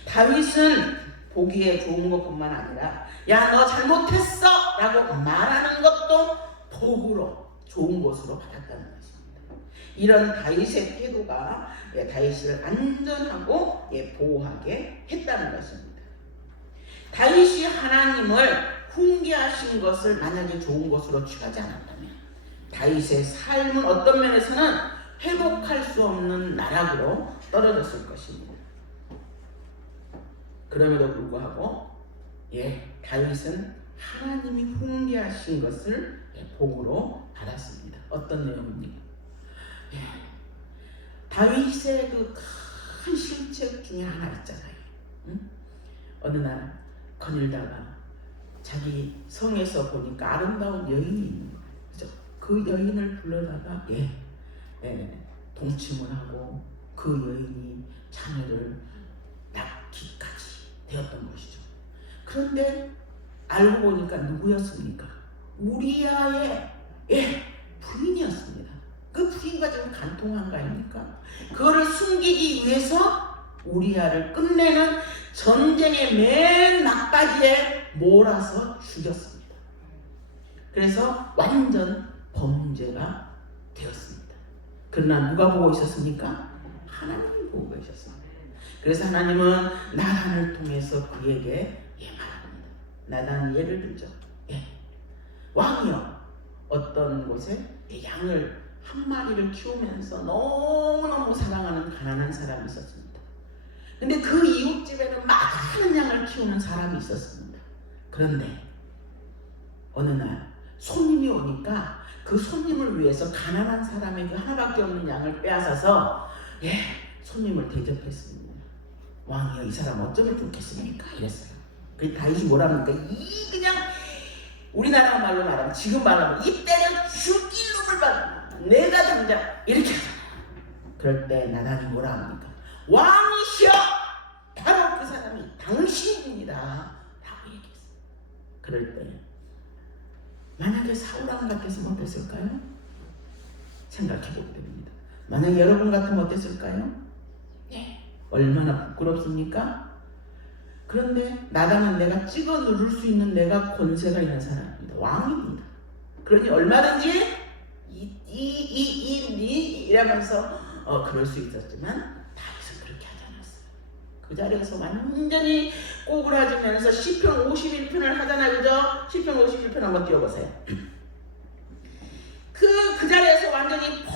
다윗은 보기에 좋은 것뿐만 아니라 야, 너 잘못했어 라고 말하는 것도 복으로 좋은 것으로 받았다는 것입니다. 이런 다윗의 태도가 다윗을 안전하고 보호하게 했다는 것입니다. 다윗이 하나님을 훈계하신 것을 만약에 좋은 것으로 취하지 않았다면 다윗의 삶은 어떤 면에서는 회복할 수 없는 나락으로 떨어졌을 것입니다. 그럼에도 불구하고 다윗은 하나님이 훈계하신 것을 복으로 받았습니다. 어떤 내용입니까? 다윗의 그 큰 실책 중에 하나 있잖아요. 어느 날 거닐다가 자기 성에서 보니까 아름다운 여인이 있는 거예요. 그죠? 그 여인을 불러다가 동침을 하고 그 여인이 자녀를 낳기까지 되었던 것이죠. 그런데 알고 보니까 누구였습니까? 우리아의 부인이었습니다. 그 부인과 지금 간통한 거 아닙니까? 그거를 숨기기 위해서 우리아를 끝내는 전쟁의 맨 막바지에 몰아서 죽였습니다. 그래서 완전 범죄가 되었습니다. 그러나 누가 보고 있었습니까? 하나님이 보고 계셨습니다. 그래서 하나님은 나단을 통해서 그에게 말합니다. 나단이 예를 들죠. 왕이여, 어떤 곳에 양을 한 마리를 키우면서 너무너무 사랑하는 가난한 사람이 있었습니다. 근데 그 이웃집에는 많은 양을 키우는 사람이 있었습니다. 그런데 어느 날 손님이 오니까 그 손님을 위해서 가난한 사람에게 하나밖에 없는 양을 빼앗아서 손님을 대접했습니다. 왕이여, 이 사람 어쩌면 좋겠습니까? 이랬어요. 그 다윗이 뭐라 합니까? 이 그냥 우리나라 말로 말하면, 지금 말하면 이 때려 죽일 놈을 봐, 내가 당장 이렇게 하잖아요. 그럴 때 나단이 뭐라 합니까? 왕이시여, 바로 그 사람이 당신입니다 라고 얘기했어요. 그럴 때 만약에 사울왕 같았으면 어땠을까요? 생각해보게 됩니다. 만약에 여러분 같으면 어땠을까요? 얼마나 부끄럽습니까? 그런데 나단은 내가 찍어 누를 수 있는 내가 권세가 있는 사람입니다. 왕입니다. 그러니 얼마든지 이러면서 그럴 수 있었지만 다윗은 그렇게 하지 않았어요. 그 자리에서 완전히 꼬부라지면서 시편 51편을 하잖아요. 그죠? 시편 51편 한번 띄워보세요. 그 자리에서 완전히 푹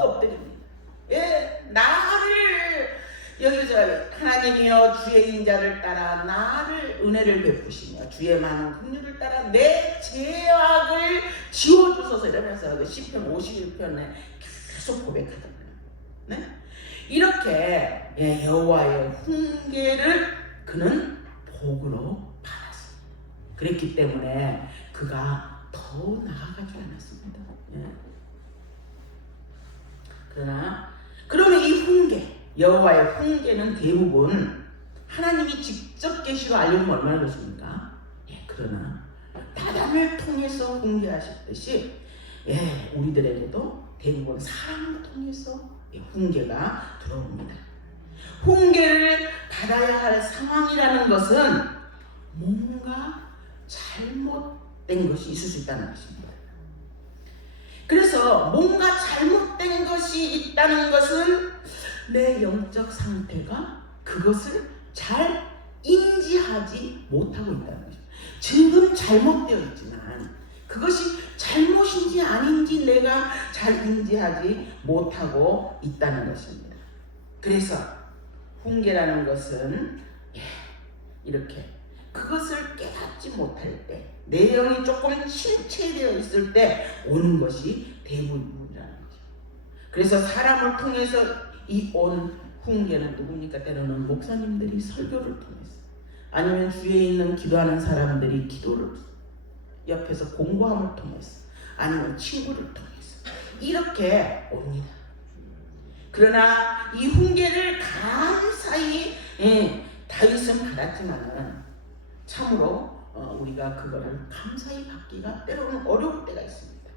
엎드립니다. 나를 여기서 하나님이여, 주의 인자를 따라 나를 은혜를 베푸시며 주의 많은 긍휼을 따라 내 죄악을 지워주소서, 이러면서 그 시편 51편에 계속 고백하잖아요. 이렇게 여호와의 훈계를 그는 복으로 받았습니다. 그랬기 때문에 그가 더 나아가지 않았습니다. 그러면 이 훈계, 여호와의 훈계는 대부분 하나님이 직접 계시로 알려주면 얼마나 좋습니까? 그러나 나단을 통해서 훈계하셨듯이 우리들에게도 대부분 사람을 통해서 훈계가 들어옵니다. 훈계를 받아야 할 상황이라는 것은 뭔가 잘못된 것이 있을 수 있다는 것입니다. 그래서 뭔가 잘못된 것이 있다는 것은 내 영적 상태가 그것을 잘 인지하지 못하고 있다는 것입니다. 지금 잘못되어 있지만 그것이 잘못인지 아닌지 내가 잘 인지하지 못하고 있다는 것입니다. 그래서 훈계라는 것은 이렇게 그것을 깨닫지 못할 때, 내 영이 조금 침체되어 있을 때 오는 것이 대부분이라는 거죠. 그래서 사람을 통해서 이 온 훈계는 누굽니까? 때로는 목사님들이 설교를 통해서, 아니면 주위에 있는 기도하는 사람들이 기도를 옆에서 공부함을 통해서, 아니면 친구를 통해서 이렇게 옵니다. 그러나 이 훈계를 감사히 다윗은 받았지만은 참으로 우리가 그거를 감사히 받기가 때로는 어려울 때가 있습니다.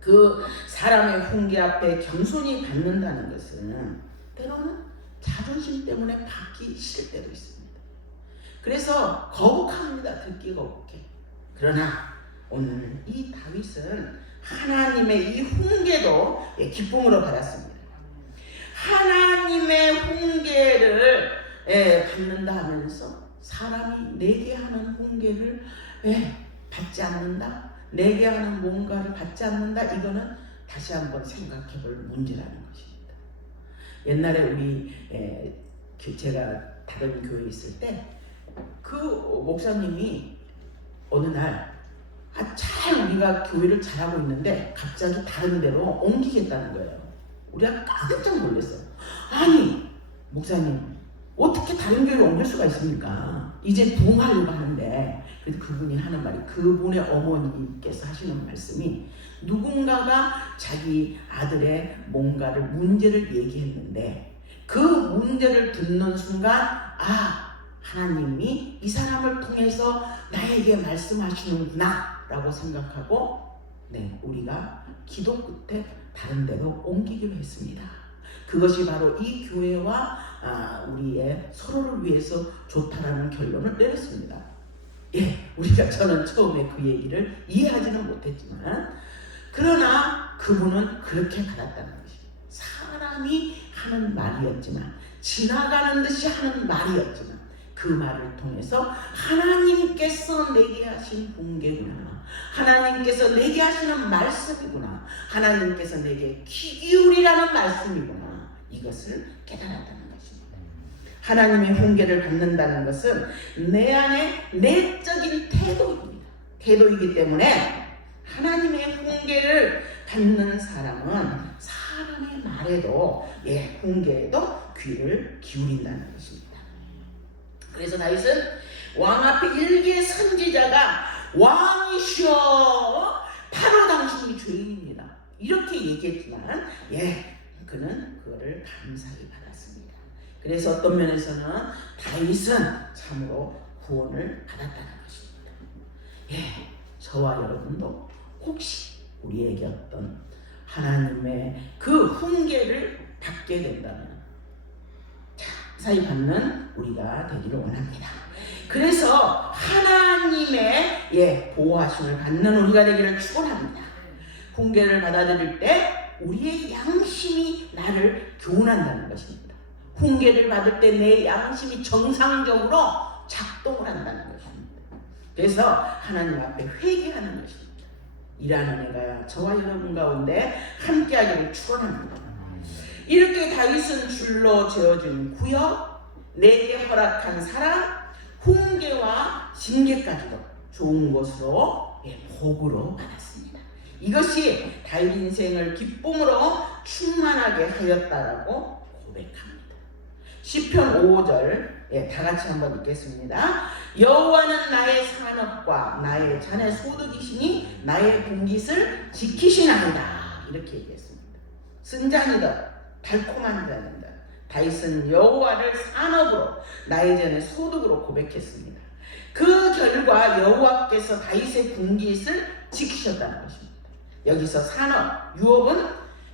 그 사람의 훈계 앞에 겸손히 받는다는 것은 때로는 자존심 때문에 받기 싫을 때도 있습니다. 그래서 거북합니다. 듣기 거북해. 그러나 오늘 이 다윗은 하나님의 이 훈계도 기쁨으로 받았습니다. 하나님의 훈계를 받는다 하면서 사람이 내게 하는 훈계를 받지 않는다? 내게 하는 뭔가를 받지 않는다. 이거는 다시 한번 생각해 볼 문제라는 것입니다. 옛날에 우리 제가 다른 교회에 있을 때 그 목사님이 어느 날 잘 우리가 교회를 잘하고 있는데 갑자기 다른 데로 옮기겠다는 거예요. 우리가 깜짝 놀랐어요. 아니 목사님 어떻게 다른 교회로 옮길 수가 있습니까? 이제 부흥하려고 하는데. 그래서 그분이 하는 말이, 그분의 어머니께서 하시는 말씀이, 누군가가 자기 아들의 뭔가를 문제를 얘기했는데 그 문제를 듣는 순간 하나님이 이 사람을 통해서 나에게 말씀하시는구나 라고 생각하고 우리가 기도 끝에 다른 데로 옮기기로 했습니다. 그것이 바로 이 교회와 우리의 서로를 위해서 좋다라는 결론을 내렸습니다. 저는 처음에 그 얘기를 이해하지는 못했지만, 그러나 그분은 그렇게 받았다는 것입니다. 사람이 하는 말이었지만, 지나가는 듯이 하는 말이었지만, 그 말을 통해서 하나님께서 내게 하신 분계구나, 하나님께서 내게 하시는 말씀이구나, 하나님께서 내게 귀 기울이라는 말씀이구나, 이것을 깨달았다는 것입니다. 하나님의 훈계를 받는다는 것은 내 안에 내적인 태도이기 때문에 하나님의 훈계를 받는 사람은 사람의 말에도 훈계에도 귀를 기울인다는 것입니다. 그래서 다윗은 왕 앞에 일개 선지자가 왕이시여 바로 당신이 죄인입니다 이렇게 얘기했지만 그는 그거를 감사히 받았습니다. 그래서 어떤 면에서는 다윗은 참으로 구원을 받았다는 것입니다. 저와 여러분도 혹시 우리에게 어떤 하나님의 그 훈계를 받게 된다면 감사히 받는 우리가 되기를 원합니다. 그래서 하나님의 보호하심을 받는 우리가 되기를 축원합니다. 훈계를 받아들일 때 우리의 양심이 나를 교훈한다는 것입니다. 훈계를 받을 때 내 양심이 정상적으로 작동을 한다는 것입니다. 그래서 하나님 앞에 회개하는 것입니다. 이라는 은혜가 저와 여러분 가운데 함께하기를 축원합니다. 이렇게 다윗은 줄로 지어진 구역, 내게 허락한 사랑, 훈계와 징계까지도 좋은 것으로 복으로 받았습니다. 이것이 다윗 인생을 기쁨으로 충만하게 하였다라고 고백합니다. 시편 5절 다 같이 한번 읽겠습니다. 여호와는 나의 산업과 나의 잔의 소득이시니 나의 분깃을 지키시나이다. 이렇게 얘기했습니다. 쓴잔이다 달콤한 잔이다. 다윗은 여호와를 산업으로 나의 잔의 소득으로 고백했습니다. 그 결과 여호와께서 다윗의 분깃을 지키셨다는 것입니다. 여기서 산업, 유업은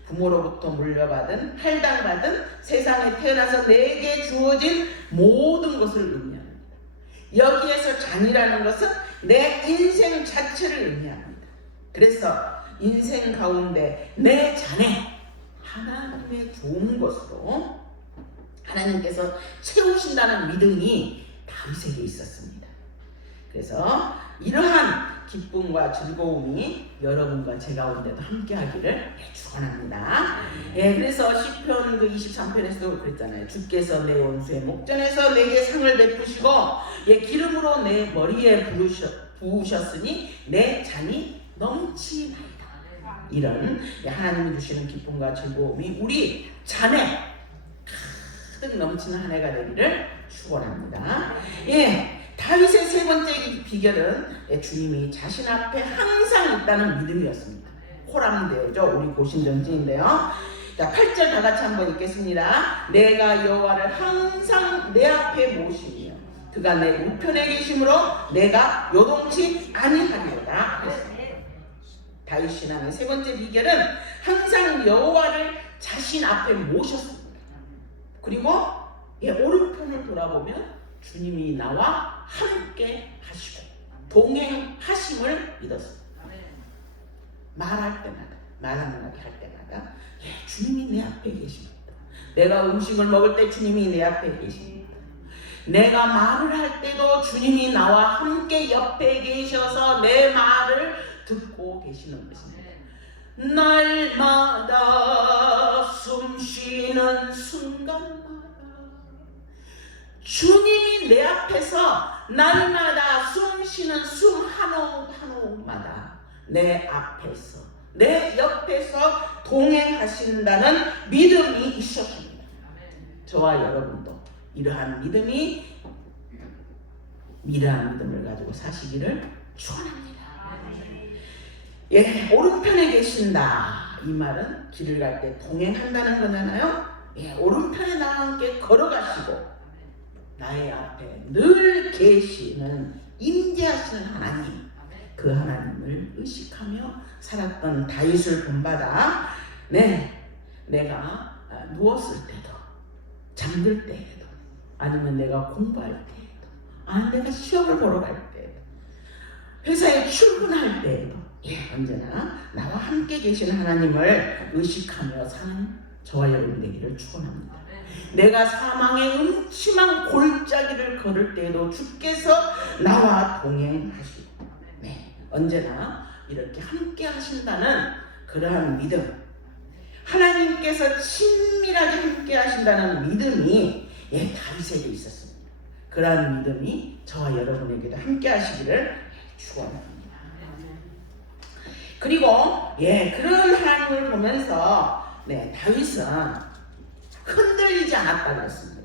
부모로부터 물려받은, 할당받은, 세상에 태어나서 내게 주어진 모든 것을 의미합니다. 여기에서 잔이라는 것은 내 인생 자체를 의미합니다. 그래서 인생 가운데 내 잔에 하나님의 좋은 것으로 하나님께서 채우신다는 믿음이 다윗에게 있었습니다. 그래서 이러한 기쁨과 즐거움이 여러분과 제 가운데도 함께하기를 축원합니다. 그래서 시편 23편에서도 그랬잖아요. 주께서 내 원수의 목전에서 내게 상을 베푸시고 기름으로 내 머리에 부으셨으니 내 잔이 넘치나이다. 이런 하나님이 주시는 기쁨과 즐거움이 우리 잔에 가득 넘치는 한 해가 되기를 축원합니다. 다윗의 세 번째 비결은 주님이 자신 앞에 항상 있다는 믿음이었습니다. 호람되어죠. 우리 고신정지인데요. 자, 8절 다 같이 한번 읽겠습니다. 내가 여호와를 항상 내 앞에 모시며 그가 내 우편에 계심으로 내가 요동치 아니하리로다. 다윗 신앙의 세 번째 비결은 항상 여호와를 자신 앞에 모셨습니다. 그리고 오른편을 돌아보면 주님이 나와 함께 하시고 동행하심을 믿었습니다. 말할 때마다, 말하는 할 때마다 주님이 내 앞에 계십니다. 내가 음식을 먹을 때 주님이 내 앞에 계십니다. 내가 말을 할 때도 주님이 나와 함께 옆에 계셔서 내 말을 듣고 계시는 것입니다. 날마다 숨쉬는 순간마다 주님이 내 앞에서 날마다 숨쉬는 숨 한 호흡 한 호흡마다 내 앞에서 내 옆에서 동행하신다는 믿음이 있었습니다. 저와 여러분도 이러한 믿음이 미래한 믿음을 가지고 사시기를 축원합니다. 예, 오른편에 계신다. 이 말은 길을 갈 때 동행한다는 거잖아요. 예, 오른편에 나와 함께 걸어가시고 나의 앞에 늘 계시는 임재하시는 하나님, 그 하나님을 의식하며 살았던 다윗을 본받아 내가 누웠을 때도 잠들 때에도 아니면 내가 공부할 때에도 내가 시험을 보러 갈 때에도 회사에 출근할 때에도 언제나 나와 함께 계신 하나님을 의식하며 사는 저와 여러분 되기를 축원합니다. 내가 사망의 음침한 골짜기를 걸을 때에도 주께서 나와 동행하시고 언제나 이렇게 함께 하신다는 그러한 믿음, 하나님께서 친밀하게 함께 하신다는 믿음이 다윗에게 있었습니다. 그러한 믿음이 저와 여러분에게도 함께 하시기를 축원합니다. 그리고 그런 하나님을 보면서 다윗은 흔들리지 않았다고 했습니다.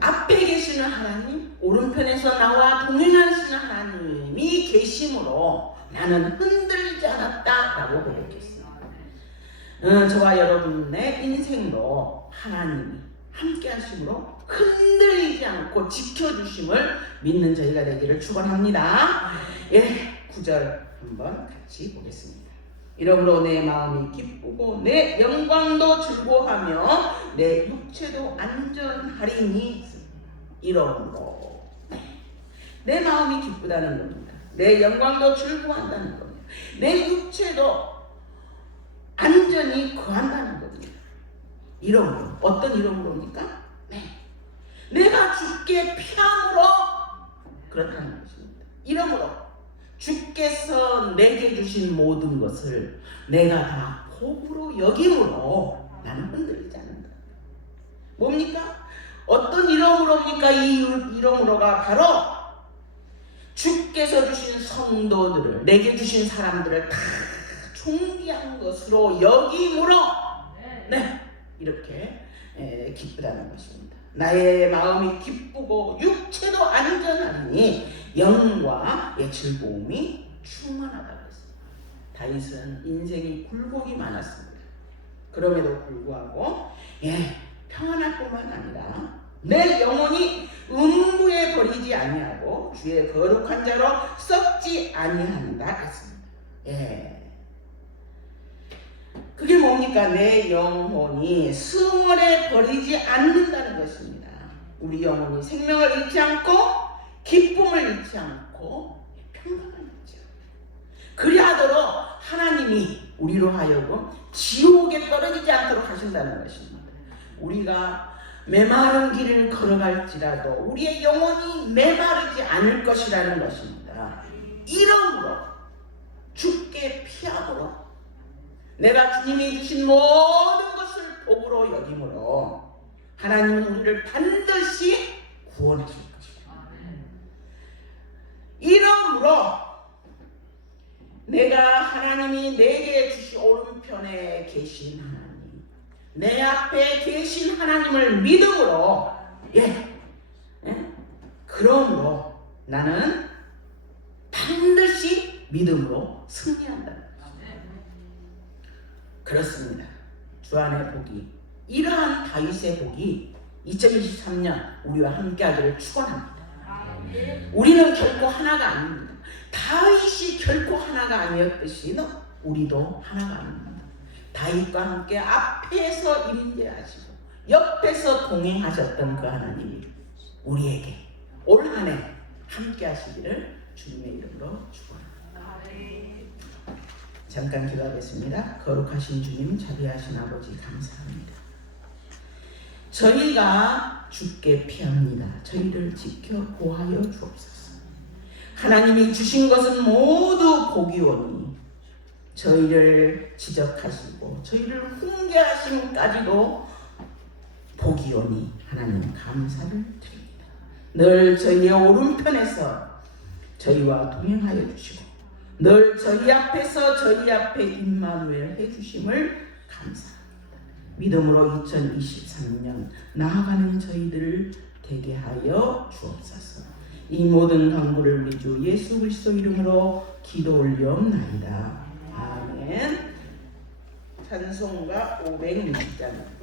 앞에 계시는 하나님, 오른편에서 나와 동행하시는 하나님이 계심으로 나는 흔들리지 않았다라고 고백했습니다. 저와 여러분의 인생도 하나님이 함께 하심으로 흔들리지 않고 지켜주심을 믿는 저희가 되기를 축원합니다. 9절 한번 같이 보겠습니다. 이러므로 내 마음이 기쁘고 내 영광도 즐거워하며 내 육체도 안전하리니. 이러므로 내 마음이 기쁘다는 겁니다. 내 영광도 즐거워한다는 겁니다. 내 육체도 안전히 거한다는 겁니다. 이러므로 어떤 이러므로입니까? 내가 주께 피함으로 그렇다는 것입니다. 이러므로 주께서 내게 주신 모든 것을 내가 다 복으로 여김으로 나는 흔들리지 않는다. 뭡니까? 어떤 이러므로입니까? 이 이러므로가 바로 주께서 주신 성도들을, 내게 주신 사람들을 다 존귀한 것으로 여김으로 이렇게 기쁘다는 것입니다. 나의 마음이 기쁘고 육체도 안전하니 영과 즐거움이 충만하다고 했습니다. 다윗은 인생이 굴곡이 많았습니다. 그럼에도 불구하고 평안할 뿐만 아니라 내 영혼이 음부에 버리지 아니하고 주의 거룩한 자로 썩지 아니한다 했습니다. 그게 뭡니까? 내 영혼이 수월에 버리지 않는다는 것입니다. 우리 영혼이 생명을 잃지 않고 기쁨을 잃지 않고 평강을 잃지 않고 그리하도록 하나님이 우리로 하여금 지옥에 떨어지지 않도록 하신다는 것입니다. 우리가 메마른 길을 걸어갈지라도 우리의 영혼이 메마르지 않을 것이라는 것입니다. 이러므로 주께 피함으로 내가 주님이 주신 모든 것을 복으로 여김으로 하나님은 우리를 반드시 구원하실 것입니다. 이러므로 내가 하나님이 내게 주신 오른편에 계신 하나님, 내 앞에 계신 하나님을 믿음으로 그러므로 나는 반드시 믿음으로 승리한다. 그렇습니다. 주안의 복이, 이러한 다윗의 복이 2023년 우리와 함께하기를 축원합니다. 우리는 결코 하나가 아닙니다. 다윗이 결코 하나가 아니었듯이 우리도 하나가 아닙니다. 다윗과 함께 앞에서 임재하시고 옆에서 동행하셨던 그 하나님이 우리에게 올 한 해 함께 하시기를 주님의 이름으로 축원합니다. 잠깐 기도하겠습니다. 거룩하신 주님, 자비하신 아버지 감사합니다. 저희가 주께 피합니다. 저희를 지켜 보하여 주옵소서. 하나님이 주신 것은 모두 복이오니 저희를 지적하시고 저희를 훈계하심까지도 복이오니 하나님 감사를 드립니다. 늘 저희의 오른편에서 저희와 동행하여 주시고 늘 저희 앞에서 저희 앞에 임마누엘 해주심을 감사합니다. 믿음으로 2023년 나아가는 저희들을 되게 하여 주옵소서. 이 모든 간구를 우리 주 예수 그리스도 이름으로 기도 올리옵나이다. 아멘. 찬송가 560장입니다.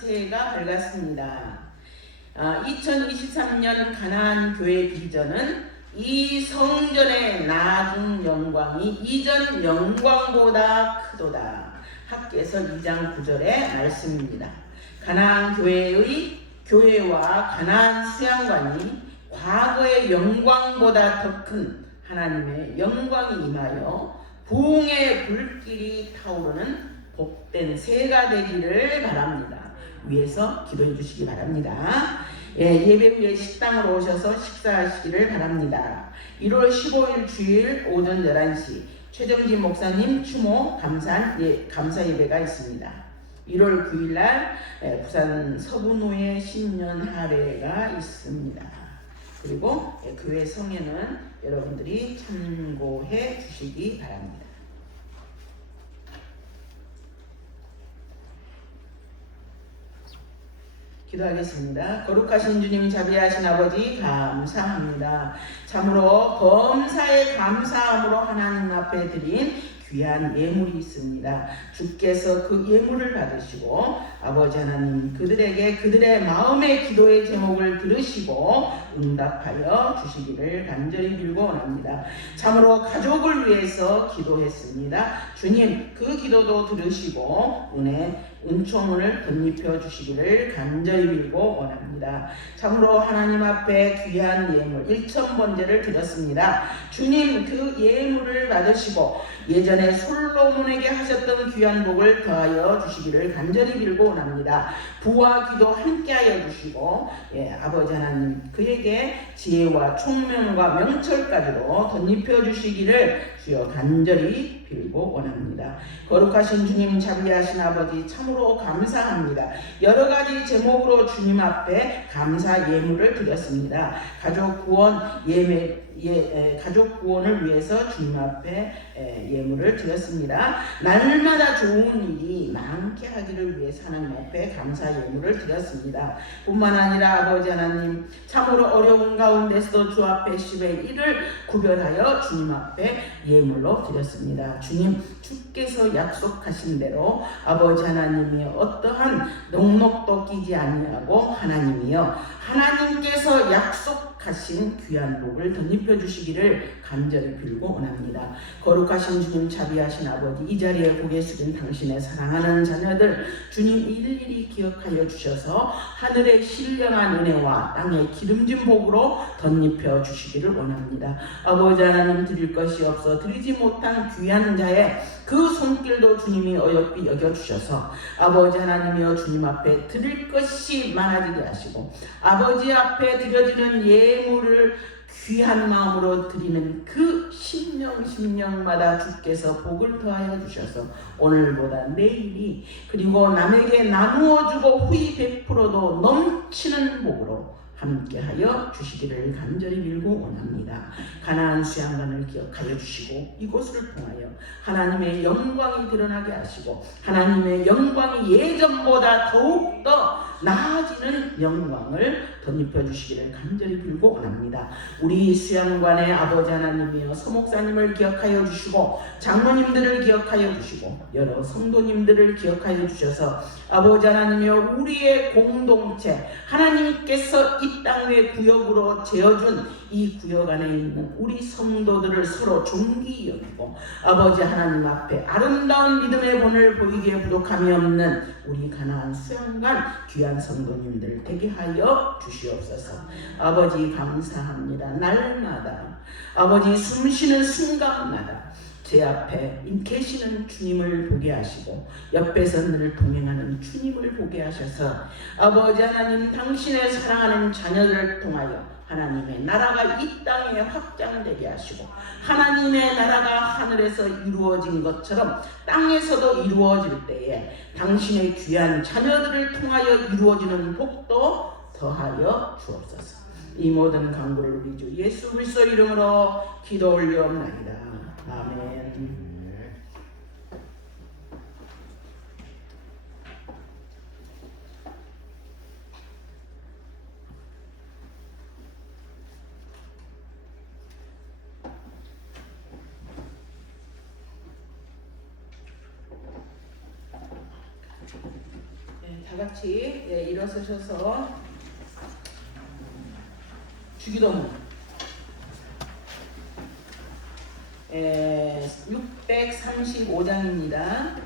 새해가 밝았습니다. 2023년 가나안 교회 비전은 이 성전의 나중 영광이 이전 영광보다 크도다. 학개서 2장 9절의 말씀입니다. 가나안 교회의 교회와 가나안 수양관이 과거의 영광보다 더 큰 하나님의 영광이 임하여 부흥의 불길이 타오르는 복된 새해가 되기를 바랍니다. 위에서 기도해 주시기 바랍니다. 예배 후에 식당으로 오셔서 식사하시기를 바랍니다. 1월 15일 주일 오전 11시 최정진 목사님 추모 감사 예배가 있습니다. 1월 9일 날 부산 서부노예 신년 할애가 있습니다. 그리고 교회 성에는 여러분들이 참고해 주시기 바랍니다. 기도하겠습니다. 거룩하신 주님, 자비하신 아버지 감사합니다. 참으로 범사에 감사함으로 하나님 앞에 드린 귀한 예물이 있습니다. 주께서 그 예물을 받으시고 아버지 하나님 그들에게 그들의 마음의 기도의 제목을 들으시고 응답하여 주시기를 간절히 빌고 원합니다. 참으로 가족을 위해서 기도했습니다. 주님 그 기도도 들으시고 은총을 덧입혀 주시기를 간절히 빌고 원합니다. 참으로 하나님 앞에 귀한 예물 1,000번제를 드렸습니다. 주님 그 예물을 받으시고 예전에 솔로몬에게 하셨던 귀한 복을 더하여 주시기를 간절히 빌고 원합니다. 부와 기도 함께하여 주시고 아버지 하나님 그에게 지혜와 총명과 명철까지도 덧입혀 주시기를 주여 간절히 빌고 원합니다. 거룩하신 주님, 자비하신 아버지 참으로 감사합니다. 여러 가지 제목으로 주님 앞에 감사 예물을 드렸습니다. 가족 구원을 위해서 주님 앞에 예물을 드렸습니다. 날마다 좋은 일이 많게 하기를 위해서 하나님 앞에 감사 예물을 드렸습니다. 뿐만 아니라 아버지 하나님 참으로 어려운 가운데서도 주 앞에 10의 1을 구별하여 주님 앞에 예물로 드렸습니다. 주님 주께서 약속하신 대로 아버지 하나님이 어떠한 녹록도 끼지 아니하고 하나님께서 약속하신 귀한 복을 덧입혀 주시기를 간절히 빌고 원합니다. 거룩하신 주님, 자비하신 아버지, 이 자리에 고개 숙인 당신의 사랑하는 자녀들 주님 일일이 기억하여 주셔서 하늘의 신령한 은혜와 땅의 기름진 복으로 덧입혀 주시기를 원합니다. 아버지 하나님 드릴 것이 없어 드리지 못한 귀한 자의 그 손길도 주님이 어여삐 여겨주셔서 아버지 하나님이여 주님 앞에 드릴 것이 많아지게 하시고 아버지 앞에 드려지는 예물을 귀한 마음으로 드리는 그 심령마다 주께서 복을 더하여 주셔서 오늘보다 내일이 그리고 남에게 나누어주고 후히 베풀어도 넘치는 복으로 함께하여 주시기를 간절히 빌고 원합니다. 가나안 수양관을 기억하여 주시고 이곳을 통하여 하나님의 영광이 드러나게 하시고 하나님의 영광이 예전보다 더욱더 나아지는 영광을 덧입혀 주시기를 간절히 빌고 원합니다. 우리 수양관의 아버지 하나님이여 서목사님을 기억하여 주시고 장로님들을 기억하여 주시고 여러 성도님들을 기억하여 주셔서 아버지 하나님이여 우리의 공동체 하나님께서 이 땅 위의 구역으로 재어준 이 구역 안에 있는 우리 성도들을 서로 존귀히 여기고 아버지 하나님 앞에 아름다운 믿음의 본을 보이기에 부족함이 없는 우리 가나안 수양관 귀한 성도님들 되게 하여 주시옵소서. 아버지 감사합니다. 날마다 아버지 숨쉬는 순간마다 제 앞에 계시는 주님을 보게 하시고 옆에서 늘 동행하는 주님을 보게 하셔서 아버지 하나님 당신의 사랑하는 자녀들을 통하여 하나님의 나라가 이 땅에 확장되게 하시고 하나님의 나라가 하늘에서 이루어진 것처럼 땅에서도 이루어질 때에 당신의 귀한 자녀들을 통하여 이루어지는 복도 더하여 주옵소서. 이 모든 간구를 우리 주 예수 그리스도 이름으로 기도 올려옵나이다. 아멘. 다 같이 일어서셔서 주기도문 635장입니다.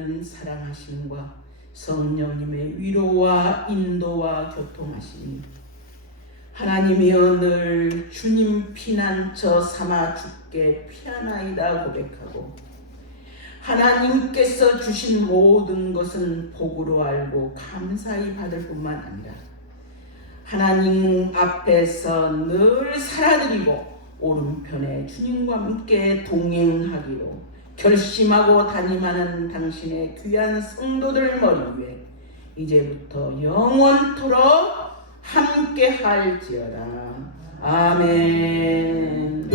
넘치는 사랑하심과 성령님의 위로와 인도와 교통하심이 하나님이여 늘 주님 피난처 삼아 주께 피하나이다 고백하고 하나님께서 주신 모든 것은 복으로 알고 감사히 받을 뿐만 아니라 하나님 앞에서 늘 살아드리고 오른편에 주님과 함께 동행하기로 결심하고 담임하는 당신의 귀한 성도들 머리 위에 이제부터 영원토록 함께 할지어다. 아멘.